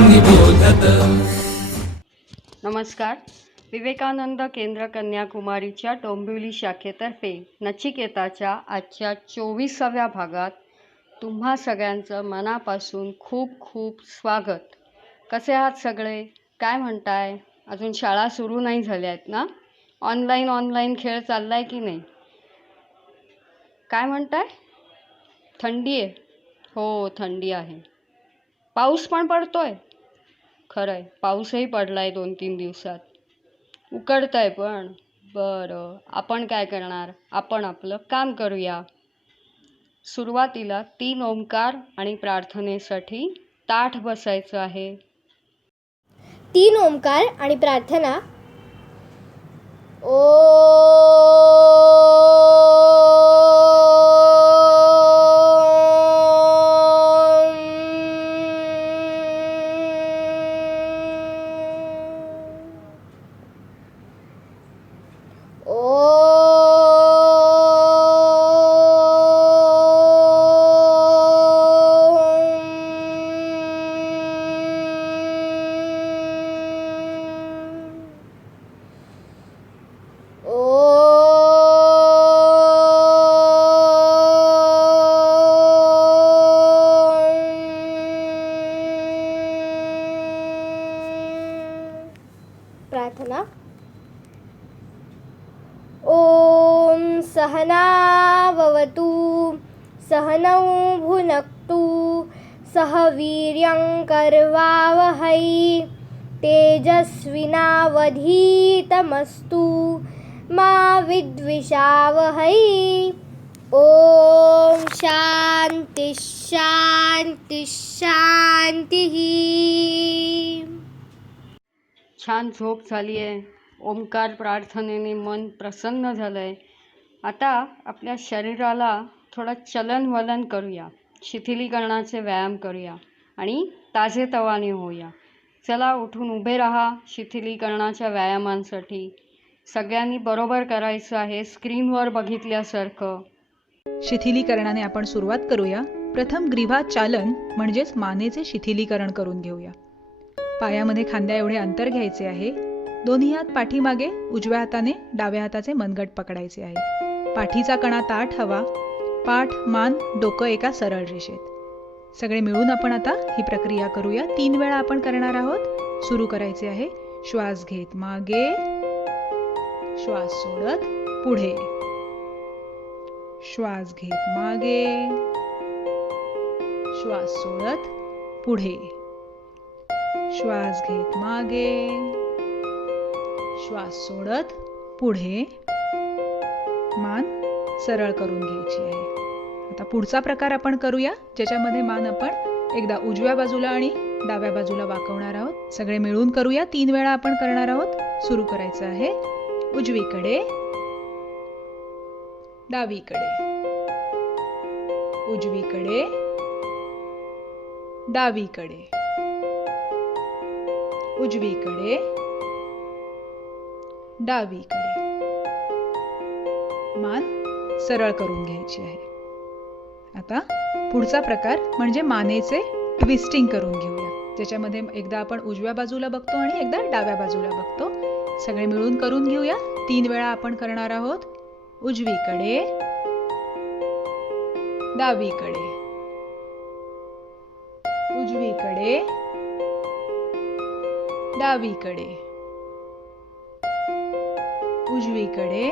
निबोधत। नमस्कार. विवेकानंद केंद्र कन्याकुमारीच्या डोंबिवली शाखेतर्फे नचिकेताच्या आजच्या 24व्या भागात तुम्हा सगळ्यांचं मनापासून खूप खूप स्वागत. कसे आहात सगळे? काय म्हणताय? अजून शाळा सुरू नाही झाल्या आहेत ना? ऑनलाईन खेळ चाललाय की नाही? काय म्हणताय? थंडी आहे? हो, थंडी आहे. पाऊस पण पडतोय? खरं आहे, पाऊसही पडला आहे 2-3 दिवसात. उकडतं आहे पण. बरं, आपण काय करणार? आपण आपलं काम करूया. सुरुवातीला 3 ओंकार आणि प्रार्थनेसाठी ताठ बसायचं आहे. 3 ओंकार आणि प्रार्थना. प्रार्थना. ओम सहना भवतु सहनौ भुनक्तु सह वीर्यं करवावहै तेजस्विनावधीतमस्तु मा विद्विषावहै. ओम शांति शांति शांतिः. छान झोप झाली आहे. ओंकार प्रार्थनेने मन प्रसन्न झालं आहे. आता आपल्या शरीराला थोडं चलनवलन करूया, शिथिलीकरणाचे व्यायाम करूया आणि ताजेतवाने होऊया. चला, उठून उभे राहा शिथिलीकरणाच्या व्यायामांसाठी. सगळ्यांनी बरोबर करायचं आहे, स्क्रीनवर बघितल्यासारखं. शिथिलीकरणाने आपण सुरुवात करूया. प्रथम ग्रीवा चालन म्हणजेच मानेचे शिथिलीकरण करून घेऊया. पायामध्ये खांद्या एवढे अंतर घ्यायचे आहे. दोन्ही हात पाठीमागे, उजव्या हाताने डाव्या हाताचे मनगट पकडायचे आहे. पाठीचा कणा ताठ हवा. पाठ, मान, डोकं एका सरळ रेषेत. सगळे मिळून आपण आता ही प्रक्रिया करूया. 3 वेळा आपण करणार आहोत. सुरू करायचे आहे. श्वास घेत मागे, श्वास सोडत पुढे, श्वास घेत मागे, श्वास सोडत पुढे, श्वास घेत मागे, श्वास सोडत पुढे. मान सरळ करून घ्यायची आहे. आता पुढचा प्रकार आपण करूया, ज्याच्यामध्ये मान आपण एकदा उजव्या बाजूला आणि डाव्या बाजूला वाकवणार आहोत. सगळे मिळून करूया. 3 वेळा आपण करणार आहोत. सुरू करायचं आहे. उजवीकडे, डावीकडे, उजवीकडे, डावीकडे, उजवीकडे, डावीकडे. मान सरळ करून घ्यायची आहे. आता पुढचा प्रकार म्हणजे मानेचे ट्विस्टिंग करून घेऊया, ज्याच्यामध्ये एकदा आपण उजव्या बाजूला बघतो आणि एकदा डाव्या बाजूला बघतो. सगळे मिळून करून घेऊया. 3 वेळा आपण करणार आहोत. उजवीकडे, डावीकडे, उजवीकडे, डावीकडे, उजवीकडे,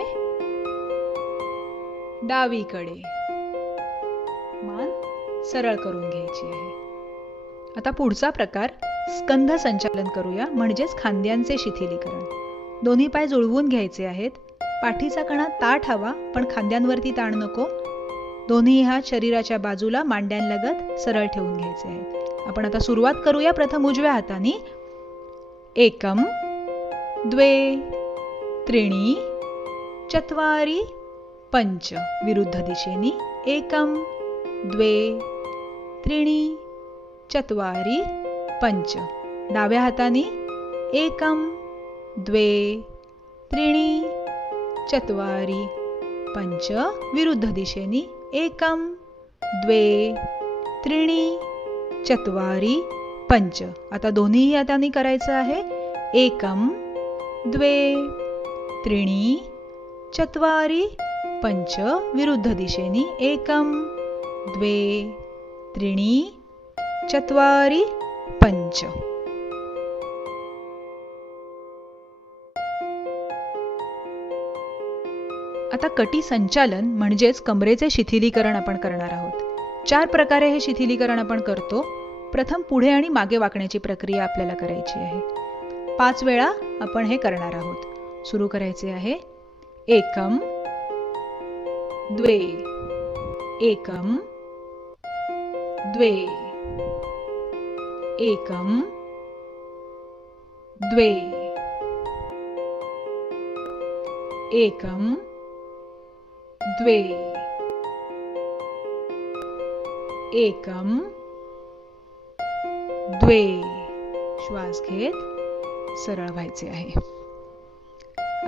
डावीकडे. मान सरळ करून घ्यायची आहे. आता पुढचा प्रकार स्कंध संचालन करूया, म्हणजेच खांद्यांचे शिथिलीकरण. दोन्ही पाय जुळवून घ्यायचे आहेत. पाठीचा कणा ताठ हवा, पण खांद्यांवरती ताण नको. दोन्ही हात शरीराच्या बाजूला मांड्यांलगत सरळ ठेवून घ्यायचे आहेत. आपण आता सुरुवात करूया. प्रथम उजव्या हाताने. एकम, द्वे, त्रीणि, चत्वारि, पंच. विरुद्ध दिशेने. एकम, द्वे, त्रीणि, चत्वारि, पंच. डाव्या हाताने. एकम, द्वे, त्रीणि, चत्वारि, पंच. विरुद्ध दिशेने. एकम, द्वे, त्रीणि, चत्वारि, पंच. आता दोन्ही हातांनी करायचं आहे. एकम द्वे त्रीणी चत्वारी पंच. विरुद्ध दिशेनी एकम द्वे त्रीणी चत्वारी पंच. आता कटी संचालन म्हणजेच कमरेचे शिथिलीकरण आपण करणार आहोत. 4 प्रकारे हे शिथिलीकरण आपण करतो. प्रथम पुढे आणि मागे वाकण्याची प्रक्रिया आपल्याला करायची आहे. 5 वेळा आपण हे करणार आहोत. सुरू करायचे आहे. एकम द्वे एकम द्वे एकम द्वे एकम द्वे एकम द्वे. श्वास घेत सरळ व्हायचे आहे.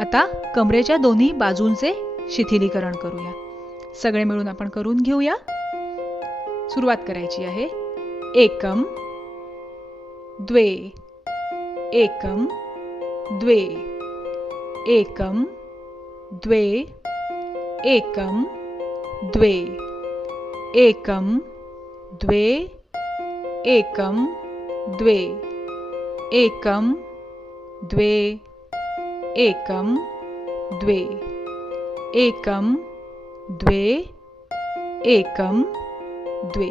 आता कमरेच्या दोन्ही बाजूंचे शिथिलीकरण करूया. सगळे मिळून आपण करून घेऊया. सुरुवात करायची आहे. एकम द्वे एकम द्वे एकम द्वे एकम द्वे एकम द्वे एकम द्वे एकम द्वे एकम द्वे एकम द्वे एकम द्वे.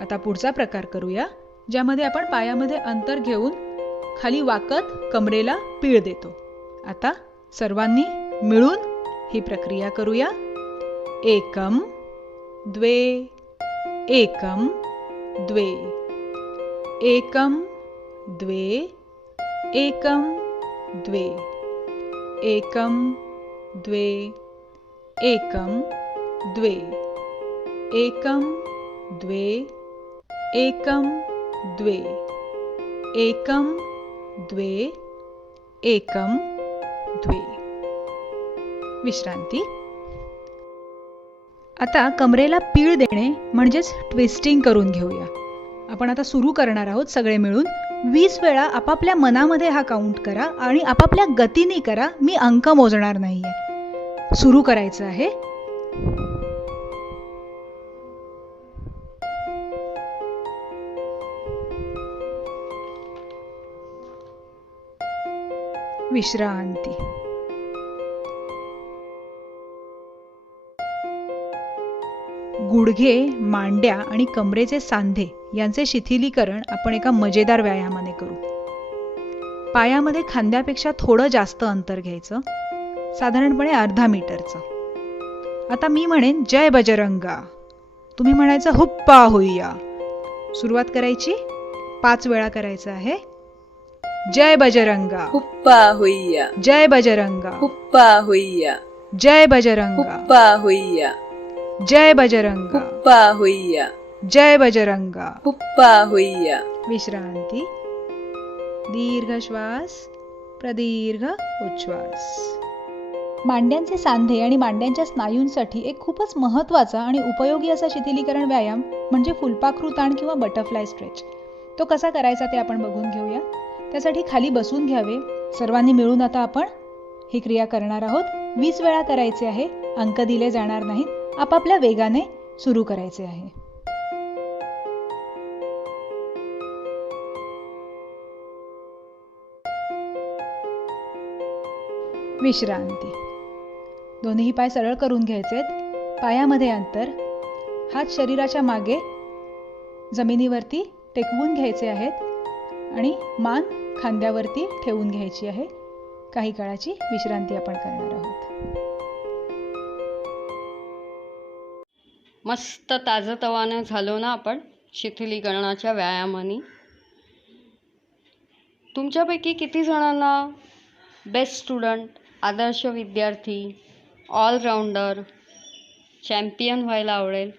आता पुढचा प्रकार करूया, ज्यामध्ये आपण पायामध्ये अंतर घेऊन खाली वाकत कमरेला पीळ देतो. आता सर्वांनी मिळून ही प्रक्रिया करूया. एकम द्वे एकम द्वे एकम द्वे एकम द्वे एकम द्वे एकम द्वे एकम द्वे एकम द्वे एकम द्वे एकम द्वे. विश्रांती. आता कमरेला पीळ देणे म्हणजेच ट्विस्टिंग करून घेऊया. आपण आता सुरू करणार आहोत. सगळे मिळून 20 वेळा आपापल्या मनामध्ये हा काउंट करा आणि आपापल्या गतीने करा. मी अंक मोजणार नाहीये. सुरू करायचं आहे. विश्रांती. गुडघे, मांड्या आणि कमरेचे सांधे यांचे शिथिलीकरण आपण एका मजेदार व्यायामाने करू. पायामध्ये खांद्यापेक्षा थोडं जास्त अंतर घ्यायचं, साधारणपणे अर्धा मीटरचं. आता मी म्हणेन जय बजरंगा, तुम्ही म्हणायचं हुप्पा होईया. सुरुवात करायची. 5 वेळा करायचं आहे. जय बजरंगा हुप्पा होईया जय बजरंगा हुप्पा होईया जय बजरंगा हुप्पा होईया जय बजरंगा हुप्पा होईया जय बजरंगा. हुप्पा होईया. विश्रांती. दीर्घ श्वास, प्रदीर्घ उच्छ्वास. मांड्यांचे सांधे आणि मांड्यांच्या स्नायूंसाठी एक खूपच महत्त्वाचा आणि उपयोगी असा शिथिलीकरण व्यायाम म्हणजे फुलपाखरू ताण किंवा बटरफ्लाय स्ट्रेच. तो कसा करायचा ते आपण बघून घेऊया. त्यासाठी खाली बसून घ्यावे. सर्वांनी मिळून आता आपण ही क्रिया करणार आहोत. 20 वेळा करायचे आहे. अंक दिले जाणार नाहीत. आपापल्या वेगाने सुरू करायचे आहे. विश्रांती. दोन्ही पाय सरळ करून घ्यायचेत. पायामध्ये अंतर. हात शरीराच्या मागे जमिनीवरती टेकवून घ्यायचे आहेत आणि मान खांद्यावरती ठेवून घ्यायची आहे. काही काळाची विश्रांती आपण करणार आहोत. मस्त ताजतवानं झालो ना आपण शिथिलीकरणाच्या व्यायामाने. तुमच्यापैकी किती जणांना बेस्ट स्टुडंट, आदर्श विद्यार्थी, ऑलराऊंडर, चॅम्पियन व्हायला आवडेल?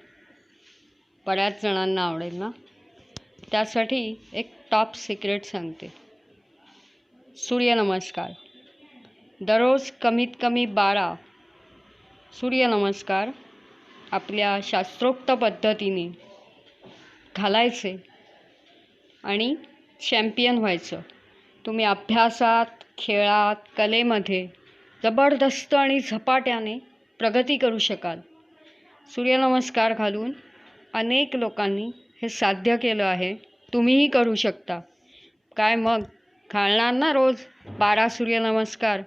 बऱ्याच जणांना आवडेल ना. त्यासाठी एक टॉप सिक्रेट सांगते. सूर्यनमस्कार. दररोज कमीत कमी 12 सूर्यनमस्कार आपल्या शास्त्रोक्त पद्धतीने घालायचे आणि चॅम्पियन व्हायचं. तुम्ही अभ्यासात, खेळात, कलेमध्ये जबरदस्त आणि झपाट्याने प्रगती करू शकाल. सूर्यनमस्कार घालून अनेक लोकांनी हे साध्य केलं आहे. तुम्हीही करू शकता. काय मग, घालणार ना रोज 12 सूर्यनमस्कार?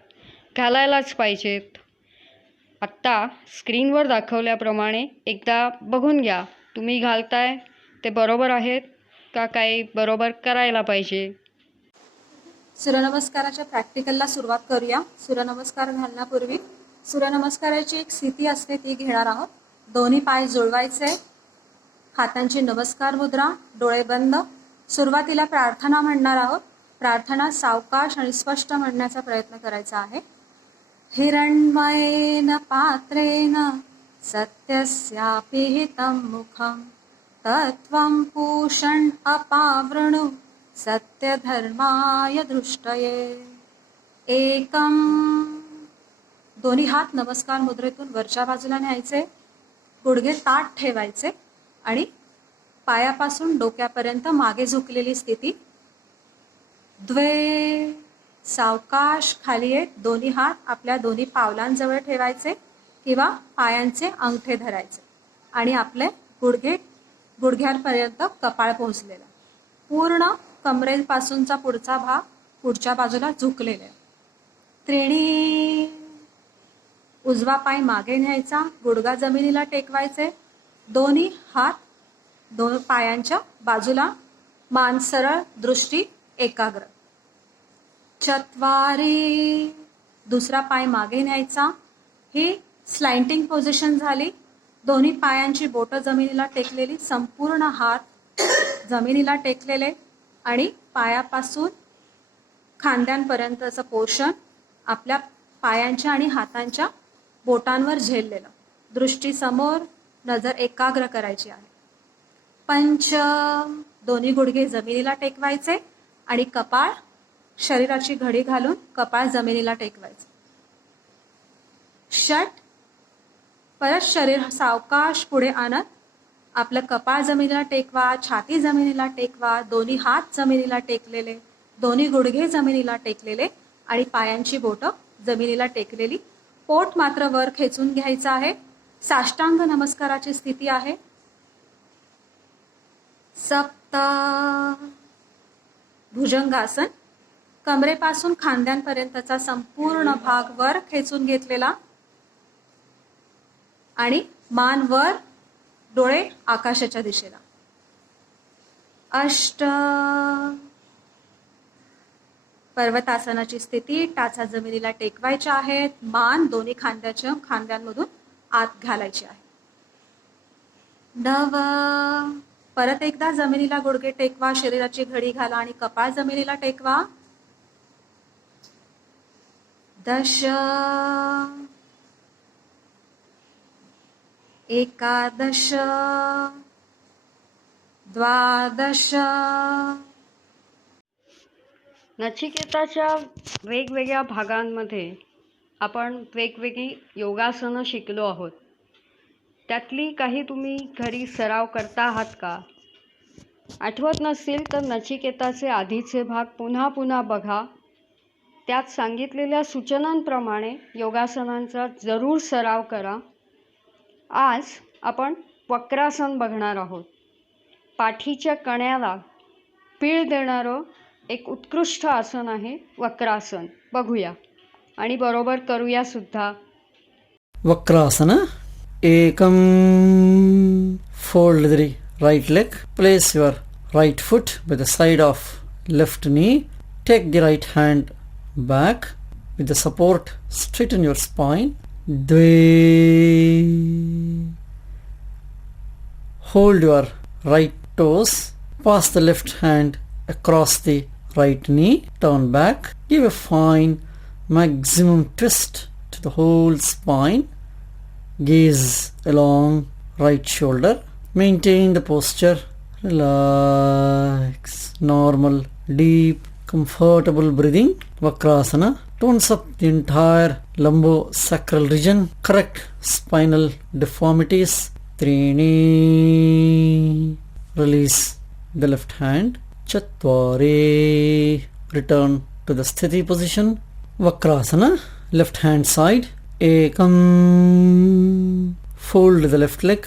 घालायलाच पाहिजेत. आत्ता स्क्रीनवर दाखवल्याप्रमाणे एकदा बघून घ्या. तुम्ही घालताय ते बरोबर आहेत का, काही बरोबर करायला पाहिजे. सूर्यनमस्काराच्या प्रॅक्टिकलला सुरुवात करूया. सूर्यनमस्कार घालण्यापूर्वी सूर्यनमस्काराची एक स्थिती असते ती घेणार आहोत. दोन्ही पाय जुळवायचे, हातांची नमस्कार मुद्रा, डोळे बंद. सुरुवातीला प्रार्थना म्हणणार आहोत. प्रार्थना सावकाश आणि स्पष्ट म्हणण्याचा प्रयत्न करायचा आहे. हिरण्मयेन पात्रेण सत्यस्यापिहितं मुखं तत्त्वं पूषण अपावृणु सत्यधर्माय दृष्टये. एकम. दोन्ही हात नमस्कार मुद्रेतून वरच्या बाजूला न्यायचे, गुडघे ताठ ठेवायचे आणि पायापासून डोक्यापर्यंत मागे झुकलेली स्थिती. द्वे. सावकाश खाली येत दोन्ही हात आपल्या दोन्ही पावलांजवळ ठेवायचे किंवा पायांचे अंगठे धरायचे आणि आपले गुडघ्यांपर्यंत कपाळ पोहोचलेला. पूर्ण कमरेपासूनचा पुढचा भाग पुढच्या बाजूला झुकलेला. त्रिणी. उजवा पाय मागे न्यायचा, गुडघा जमिनीला टेकवायचे, दोन्ही हात दोन पायांच्या बाजूला, मान सरळ, दृष्टी एकाग्र. चत्वारी. दुसरा पाय मागे न्यायचा. ही स्लाइंटिंग पोझिशन झाली. दोन्ही पायांची बोटं जमिनीला टेकलेली, संपूर्ण हात जमिनीला टेकलेले आणि पायापासून खांद्यांपर्यंतचं पोर्शन आपल्या पायांच्या आणि हातांच्या बोटांवर झेललेलं. दृष्टी समोर, नजर एकाग्र करायची आहे. पंच. दोन्ही गुडघे जमिनीला टेकवायचे आणि कपाळ, शरीराची घडी घालून कपाळ जमिनीला टेकवायचे. षट. परत शरीर सावकाश पुढे आणत आपलं कपाळ जमिनीला टेकवा, छाती जमिनीला टेकवा, दोन्ही हात जमिनीला टेकलेले, दोन्ही गुडघे जमिनीला टेकलेले आणि पायांची बोटं जमिनीला टेकलेली. पोट मात्र वर खेचून घ्यायचं आहे. साष्टांग नमस्काराची स्थिती आहे. सप्त. भुजंगासन. कमरेपासून खांद्यांपर्यंतचा संपूर्ण भाग वर खेचून घेतलेला आणि मान वर, डोळे आकाशाच्या दिशेला. अष्ट. पर्वतासनाची स्थिती. टाचा जमिनीला टेकवायच्या आहेत, मान दोन्ही खांद्यांमधून आत घालायची आहे. नव. परत एकदा जमिनीला गुडघे टेकवा, शरीराची घडी घाला आणि कपाळ जमिनीला टेकवा. दश. एकादश. द्वादश. नचिकेताच्या वेगवेगळ्या भागांमध्ये आपण वेगवेगळी योगासनं शिकलो आहोत. त्यातली काही तुम्ही घरी सराव करता आहात का? आठवत नसतील तर नचिकेताचे आधीचे भाग पुन्हा पुन्हा बघा. त्यात सांगितलेल्या सूचनांप्रमाणे योगासनांचा जरूर सराव करा. आज आपण वक्रासन बघणार आहोत. पाठीच्या कण्याला पीळ देणारं एक उत्कृष्ट आसन आहे वक्रासन. बघूया आणि बरोबर करूया सुद्धा. वक्रासन. एकम. Fold the right leg. Place your right foot by the side of left knee. Take the right hand back with the support. Straighten your spine. Dve. Hold your right toes. Pass the left hand across the right knee. Turn back. Give a fine maximum twist to the whole spine. Gaze along right shoulder. Maintain the posture. Relax. Normal, deep, comfortable breathing. Vakrasana tones up the entire lumbosacral region. Correct spinal deformities. Trini. Release the left hand. Chattvari. Return to the sthiti position. Vakrasana, left hand side. Ekam. Fold the left leg.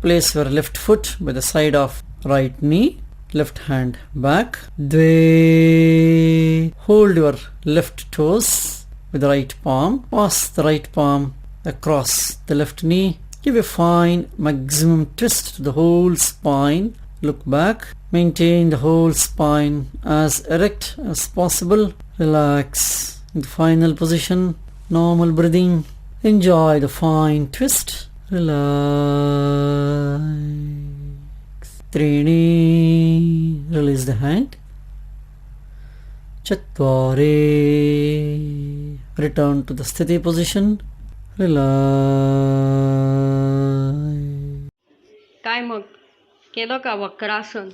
Place your left foot by the side of right knee. Left hand back. Dve. Hold your left toes with the right palm. Pass the right palm across the left knee. Give a fine maximum twist to the whole spine. Look back. Maintain the whole spine as erect as possible. Relax in the final position. Normal breathing. Enjoy the fine twist. Relax. Trini. Release the hand. Chattvari. Return to the sthiti position. Relax. काय मग केलं का वक्रासन?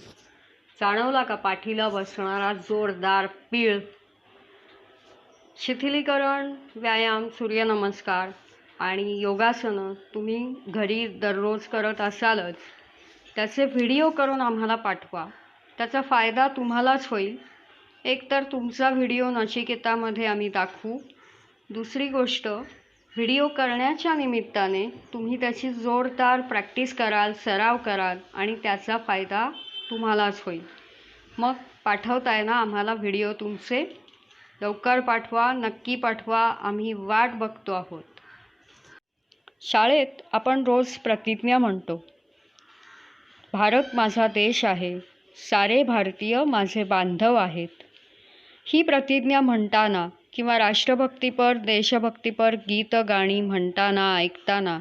जाणवला का पाठीला बसणारा जोरदार पीळ? शिथिलीकरण व्यायाम, सूर्यनमस्कार आणि योगासनं तुम्ही घरी दररोज करत असालच. त्याचे व्हिडिओ करून आम्हाला पाठवा. त्याचा फायदा तुम्हालाच होईल. एकतर तुमचा व्हिडिओ नचिकेतामध्ये आम्ही दाखवू. दुसरी गोष्ट, व्हिडिओ करण्याच्या निमित्ताने तुम्ही त्याची जोरदार प्रॅक्टिस कराल, सराव कराल आणि त्याचा फायदा तुम्हालाच होईल. मग पाठवताय ना आम्हाला व्हिडिओ तुमचे? लवकर पाठवा, नक्की पाठवा. आम्ही वाट बघतो आहोत. शाळेत आपण रोज प्रतिज्ञा म्हणतो. भारत माझा देश आहे, सारे भारतीय माझे बांधव आहेत. ही प्रतिज्ञा म्हणताना किंवा राष्ट्रभक्तीपर, देशभक्तीपर गीत गाणी म्हणताना, ऐकताना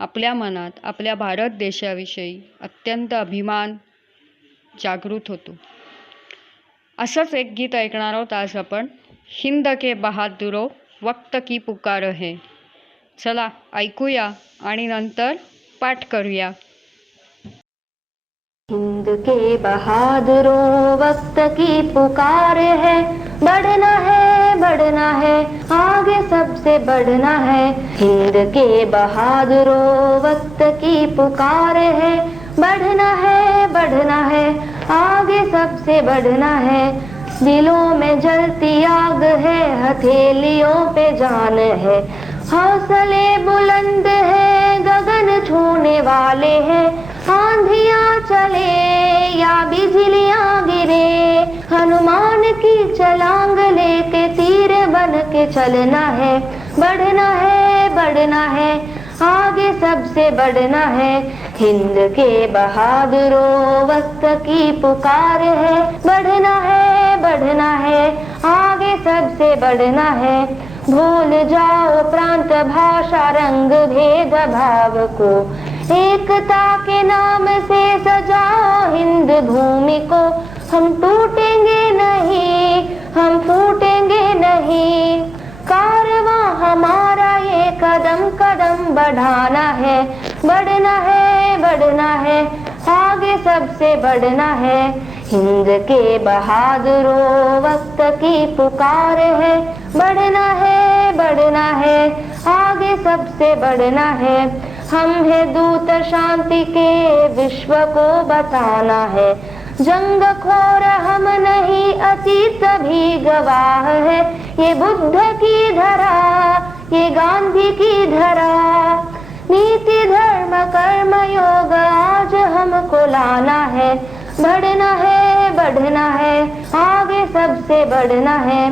आपल्या मनात आपल्या भारत देशाविषयी अत्यंत अभिमान जागृत होतो. असंच एक गीत ऐकणार आहोत आज आपण. हिंद के बहादुरो वक्त की पुकार है. चला ऐकूया आणि नंतर पाठ करूया. हिंद के बहादुरों वक्त की पुकार है, बढ़ना है, बढ़ना है, आगे सबसे बढ़ना है. हिंद के बहादुरों वक्त की पुकार है, बढ़ना है, बढ़ना है, आगे सबसे बढ़ना है. दिलों में जलती आग है, हथेलियों पे जान है, हौसले बुलंद है, गगन छूने वाले हैं. आंधियां चले या बिजलियां गिरे, हनुमान की छलांग लेके तीर बन के चलना है. बढ़ना है, बढ़ना है, आगे सबसे बढ़ना है. हिंद के बहादुरों वक्त की पुकार है, बढ़ना है, बढ़ना है, आगे सबसे बढ़ना है. भूल जाओ प्रांत भाषा रंग भेद भाव को, एकता के नाम से सजाओ हिंद भूमि को. हम टूटेंगे नहीं, हम फूटेंगे नहीं, कारवां हमारा ये कदम कदम बढ़ाना है. बढ़ना है, बढ़ना है, आगे सबसे बढ़ना है. हिंद के बहादुरों वक्त की पुकार है, बढ़ना है, बढ़ना है, आगे सबसे बढ़ना है. हम है दूत शांति के, विश्व को बताना है. जंग खोर हम नहीं, अतीत भी गवाह है. ये बुद्ध की धरा, ये गांधी की धरा, नीति धर्म कर्म योग आज हमको लाना है. बढ़ना है, बढ़ना है, आगे सबसे बढ़ना है.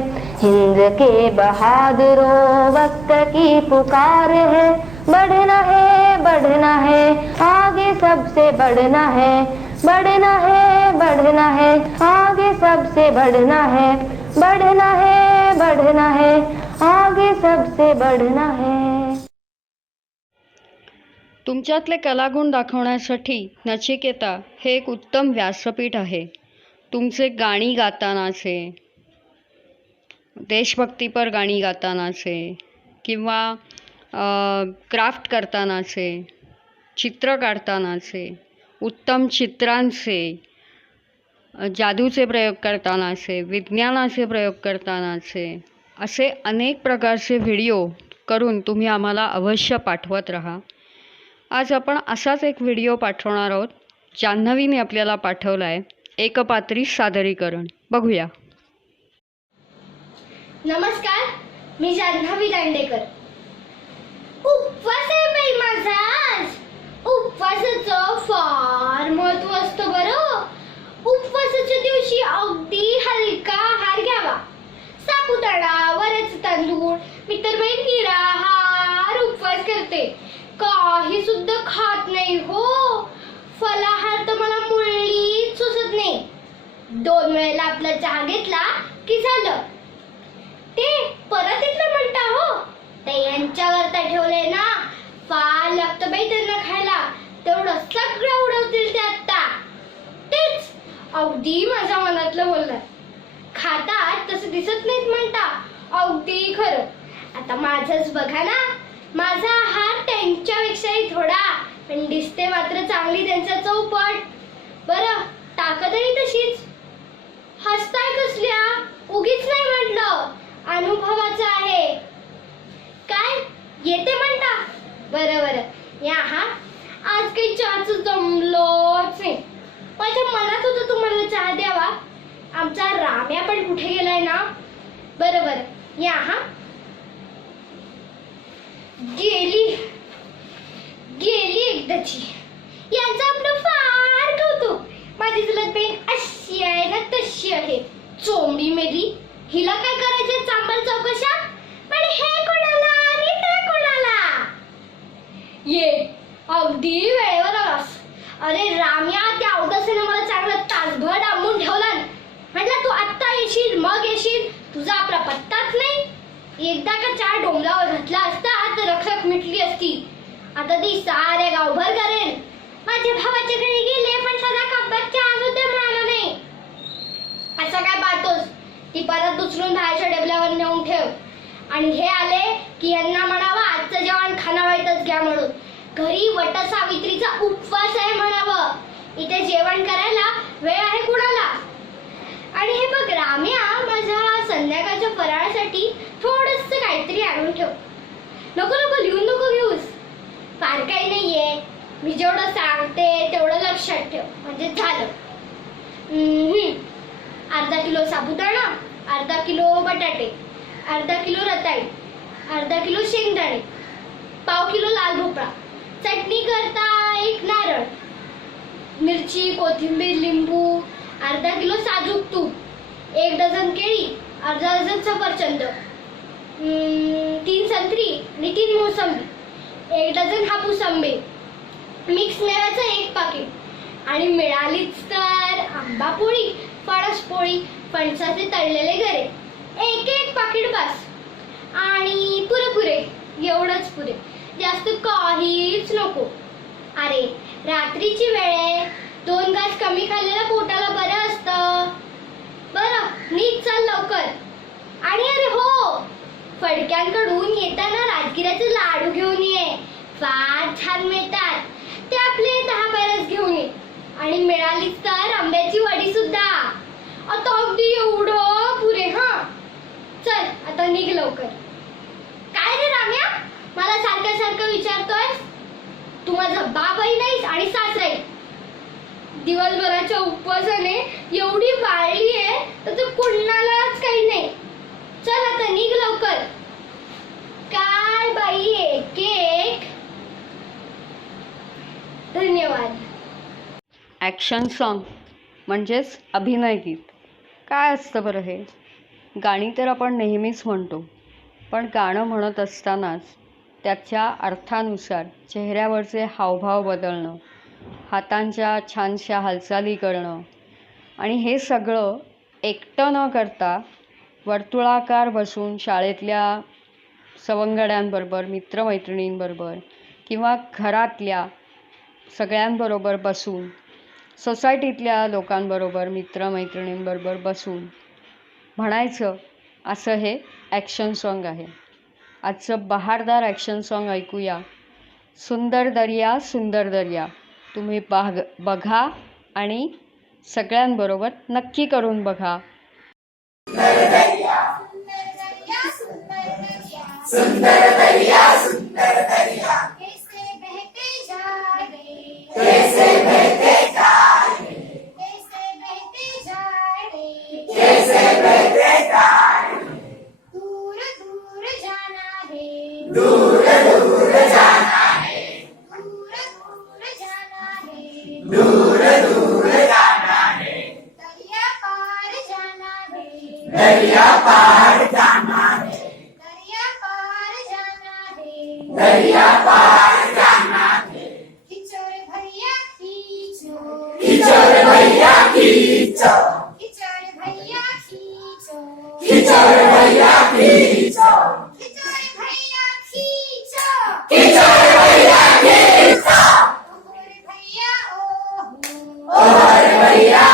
हिंद के बहादुरों वक्त की पुकार है, बढ़ना है, बढ़ना है, आगे सबसे बढ़ना है. बढ़ना है, बढ़ना है, आगे सबसे बढ़ना है. बढ़ना है, बढ़ना है, आगे सबसे बढ़ना है. तुमच्यातले कलागुण दाखवण्यासाठी नचिकेता हे एक उत्तम व्यासपीठ आहे. तुमचे गाणी गातानाचे, देशभक्तीपर गाणी गातानाचे किंवा क्राफ्ट करतानाचे, चित्र काढतानाचे, उत्तम चित्रांचे, जादूचे प्रयोग करतानाचे, विज्ञानाचे प्रयोग करतानाचे, असे अनेक प्रकारचे व्हिडिओ करून तुम्ही आम्हाला अवश्य पाठवत राहा. आज आपण असाच एक व्हिडिओ पाठवणार आहोत. जान्हवीने आपल्याला पाठवला आहे. एकपात्री सादरीकरण बघूया. नमस्कार, मी जान्हवी दांडेकर. उपवास आहे बाई माझा आज. उपवासाचं फार महत्व असतं बरं. उपवासाच्या दिवशी अगदी हलका आहार घ्यावा. साबुदाणा, वरच तांदूळ. मी तर बाई निराहार उपवास करते, काही सुद्धा खात नाही हो. फलाहार तर मला मुळीच सुचत नाही. 2 वेळेला आपला चहा घेतला की झालं. ते परत इथलं म्हणता हो, ते यांच्यावर तर ठेवलंय ना, फार लागतं बाई त्यांना खायला. तेवढं सगळं उडवतील ते आता. तेच अगदी माझ्या मनातलं बोलणार. खातात तसं दिसत नाहीत म्हणता, अगदी खरं. आता माझंच बघा ना, माझा आहार त्यांच्यापेक्षाही थोडा, पण दिसते मात्र चांगली त्यांच्या चौपट. बरं, ताकदही तशीच. हसताय कसल्या? उगीच नाही म्हटलं, अनुभवाचं आहे. काय येते म्हणता? बरं बरं, या हा. आज काही चहाचं जमलोच नाही. माझ्या मनात होतं तुम्हाला चहा द्यावा. आमचा राम्या पण कुठे गेलाय ना. बरं बरं, या हा. गेली एकदाची. यांचं आपलं फार कौतुक. माझी चुलत बहीण अशी आहे ना तशी आहे. चोमडी मेली. हिला काय करायचे चांबल चौकशा. पण हे कोणाला आणि ते कोणाला. ये अगदी वेळेवर आलास. अरे राम्या, त्या अवदसाने मला चांगला तासभर डांबून ठेवला. म्हटलं तू आत्ता येशील मग येशील, तुझा आपला पत्ताच नाही. एकदा का 4 डोंबलावर घातला असता तर रक्षक मिटली असती. आता ती साऱ्या गावभर करेल. माझ्या भावाच्या घरी गेले पण सदा कप्प्यात चहा सुद्धा मिळाला नाही. असं काय पाहतोस, ती परत उचलून बाहेरच्या डबल्यावर नेऊन ठेव. आणि हे आले की यांना म्हणावं आजचं जेवण खानावळीतच घ्या म्हणून. घरी वटसावित्रीचा उपवास आहे म्हणावं. इथे जेवण करायला वेळ आहे कुणाला. आणि हे बघ राम्या, माझ्या संध्याकाळच्या फराळासाठी थोडंसं काहीतरी आणून ठेव. नको नको लिहून नको घेऊस. फार काही नाहीये. मी जेवढं सांगते तेवढं लक्षात ठेव म्हणजे झालं. अर्धा किलो साबुदाणा, अर्धा किलो बटाटे, अर्धा किलो रताळी, अर्धा किलो शेंगदाणे, पाव किलो लाल भोपळा, चटणी करता 1 नारळ, मिरची, कोथिंबीर, लिंबू, अर्धा किलो साजूक तूप, 1 डझन केळी, अर्धा डझन सफरचंद, 3 संत्री आणि 3 मोसंबी, 1 डझन हापूस आंबे, मिक्स मेव्याचं 1 पाकिट आणि मिळालीच तर आंबा पोळी, फणस पोळी, फणसाचे तळलेले गरे, 1 पाकिट बस. आणि पुरे एवढंच पुरे, जास्त काहीच नको. अरे रात्रीची वेळ आहे, 2 घास कमी खाल्लेलं पोटाला बरं असतं. बरं नीट चाल लवकर. आणि अरे हो, फडक्यांकडून येताना राजगिऱ्याचे लाडू घेऊन ये, फार छान मिळतात ते. आपले 10 बरस घेऊन ये. आणि मिळालीच तर आंब्याची वडी सुद्धा. आता अगदी एवढं पुरे. हा चल आता निघ लवकर. काय रे राम्या, मला सारखं विचारतोय. तू माझा बाबाही नाहीस आणि सासराही. दिवसभराच्या उपवासाने एवढी वाळली आहे तर तू कुणालाच काही नाही. चल आता निघ लवकर. काय बाई, एक धन्यवाद. ॲक्शन सॉन्ग म्हणजेच अभिनय गीत. काय असतं बरं हे? गाणी तर आपण नेहमीच म्हणतो, पण गाणं म्हणत असतानाच त्याच्या अर्थानुसार चेहऱ्यावरचे हावभाव बदलणं, हातांच्या छानशा हालचाली करणं आणि हे सगळं एकटं न करता वर्तुळाकार बसून शाळेतल्या सवंगड्यांबरोबर, मित्रमैत्रिणींबरोबर किंवा घरातल्या सगळ्यांबरोबर बसून, सोसायटीतल्या लोकांबरोबर, मित्रमैत्रिणींबरोबर बसून म्हणायचं, असं हे ॲक्शन सॉन्ग आहे. आजचं बहारदार ॲक्शन सॉन्ग ऐकूया. सुंदर दर्या सुंदर दर्या. तुम्ही बघा आणि सगळ्यांबरोबर नक्की करून बघा. सुंदर दरिया सुंदर दरिया कैसे बहते जा रहे कैसे बहते जा रहे कैसे बहते दूर दूर जाना है दूर दूर जाना है दूर दूर जाना है दूर दूर जाना है दरिया पार जाना है दरिया पार जाना है दरिया पार जाना है दरिया पार जाना है किचोर भैया खींचो किचोर भैया खींचो किचोर भैया खींचो किचोर भैया खींचो किचोर भैया खींचो किचोर भैया खींचो ओहोर भैया ओहो और भैया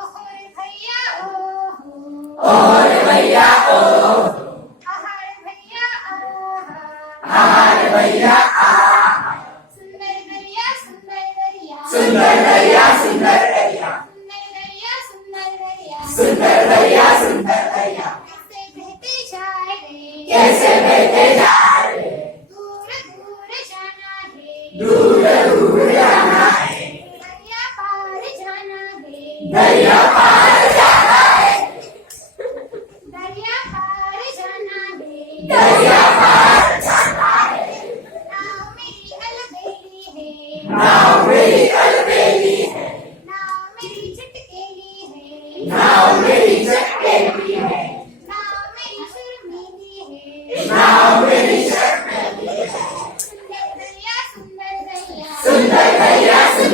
ओहोर भैया ओहो और भैया आहार भैया आहा आहार भैया सुंदर दरिया सुंदर दरिया सुंदर दरिया सुंदर दरिया सुंदर दरिया सुंदर दरिया सुंदर दरिया कैसे बहते जा रे कैसे बहते जा रहे दूर दूर जाना है दूर दूर जाना है दरिया पार जाना है दरिया पार जाना है दरिया पार जाना है दरिया पार जाना है नाव मेरी अलबेली है नाव मेरी अलबेली है नाव मेरी चटकेली है नाव मेरी चटकेली है नाव मेरी शर्मीली है नाव मेरी शर्मीली है सुंदर दरिया सुंदर दरिया सुंदर दरिया सुंदर दरिया कैसे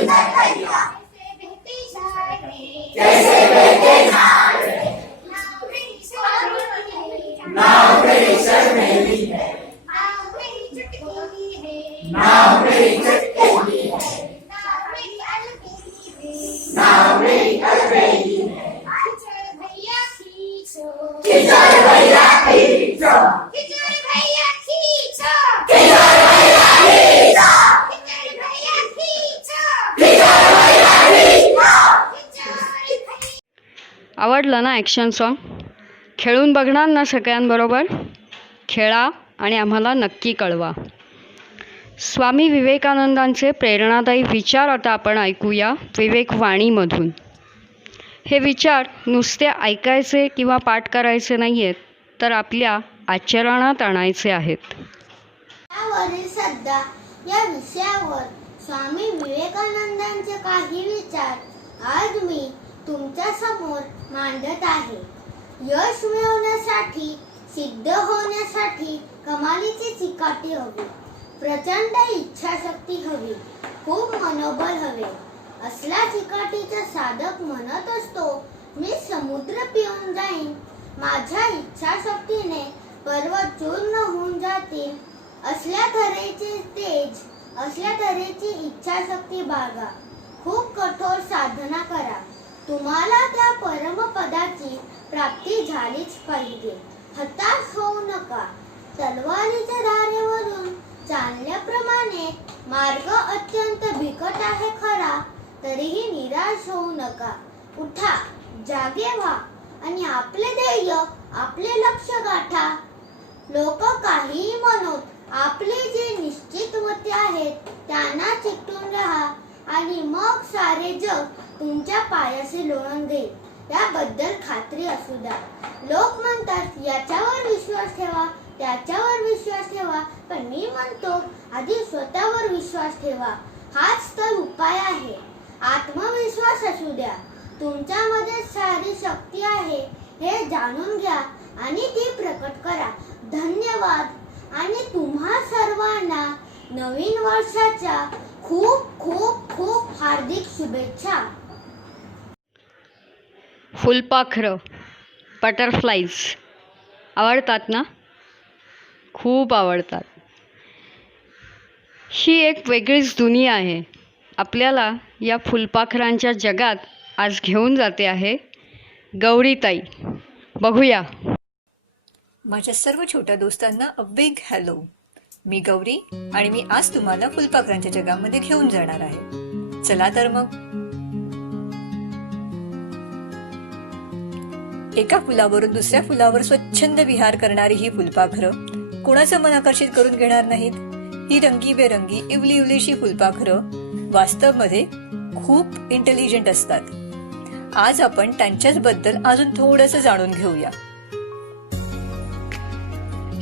बहते जा रे कैसे बहते जा रहे नाव मेरी शर्मीली है नाव मेरी शर्मीली है नाव मेरी चटकेली है नाव मेरी चटकेली है नाव मेरी अलबेली है नाव मेरी अलबेली है किचोर भैया खींचो किचोर भैया खींचो किचोर भैया खींचो किचोर भैया खींचो किचोर भैया खींचो किचोर भैया खींचो किचोर भैया आवडलं ना ॲक्शन सॉन्ग? खेळून बघणार ना सगळ्यांबरोबर? खेळा आणि आम्हाला नक्की कळवा. स्वामी विवेकानंदांचे प्रेरणादायी विचार आता आपण ऐकूया विवेकवाणीमधून. हे विचार नुसते ऐकायचे किंवा पाठ करायचे नाही आहेत, तर आपल्या आचरणात आणायचे आहेत. यावरील सध्या या विषयावर स्वामी विवेकानंदांचे काही विचार आज मी तुमच्या समोर मांडत आहे. यश मिळवण्यासाठी, सिद्ध होण्यासाठी कमालीची चिकाटी हवी, प्रचंड इच्छाशक्ती हवी, खूप मनोबल हवे. असला चिकाटीचा साधक म्हणत असतो, मी समुद्र पिऊन जाईन, माझ्या इच्छाशक्तीने पर्वत चूर्ण होऊन जातील. असल्या तऱ्हेचे तेज, असल्या तऱ्हेची इच्छाशक्ती बाळगा, खूप कठोर साधना करा, तुम्हाला त्या परमपदाची प्राप्ती झालीच पाहिजे. हताश होऊ नका. तलवारीच्या धारेवरून चालण्याप्रमाणे मार्ग अत्यंत बिकट आहे खरा, तरीही निराश होऊ नका. उठा, जागे व्हा आणि आपले ध्येय, आपले लक्ष्य गाठा. लोक काहीही म्हणोत, आपले जे निश्चित मते आहेत त्यांना चिकटून राहा आणि मग सारे जग तुमच्या पायाशी लोळण देईल, याबद्दल खात्री असू द्या. लोक म्हणतात याच्यावर विश्वास ठेवा, त्याच्यावर विश्वास ठेवा, पण मी म्हणतो आधी स्वतःवर विश्वास ठेवा. हाच तर उपाय आहे. आत्मविश्वास असू द्या. तुमच्यामध्ये सारी शक्ती आहे हे जाणून घ्या आणि ती प्रकट करा. धन्यवाद आणि तुम्हा सर्वांना नवीन वर्षाच्या खूप खूप खूप हार्दिक शुभेच्छा. फुलपाखरं, बटरफ्लाईज आवडतात ना? खूप आवडतात. ही एक वेगळीच दुनिया आहे. आपल्याला या फुलपाखरांच्या जगात आज घेऊन जाते आहे गौरीताई. बघूया. माझ्या सर्व छोट्या दोस्तांना अ बिग हॅलो. मी गौरी आणि मी आज तुम्हाला फुलपाखरांच्या जगामध्ये घेऊन जाणार आहे. चला तर मग. एका फुलावरून दुसऱ्या फुलावर स्वच्छंद विहार करणारी ही फुलपाखरं कोणाचं मन आकर्षित करून घेणार नाहीत? ही रंगीबेरंगी इवली इवलीशी फुलपाखरं वास्तवमध्ये खूप इंटेलिजंट असतात आज आपण त्यांच्याच बद्दल अजून थोडंसं जाणून घेऊया.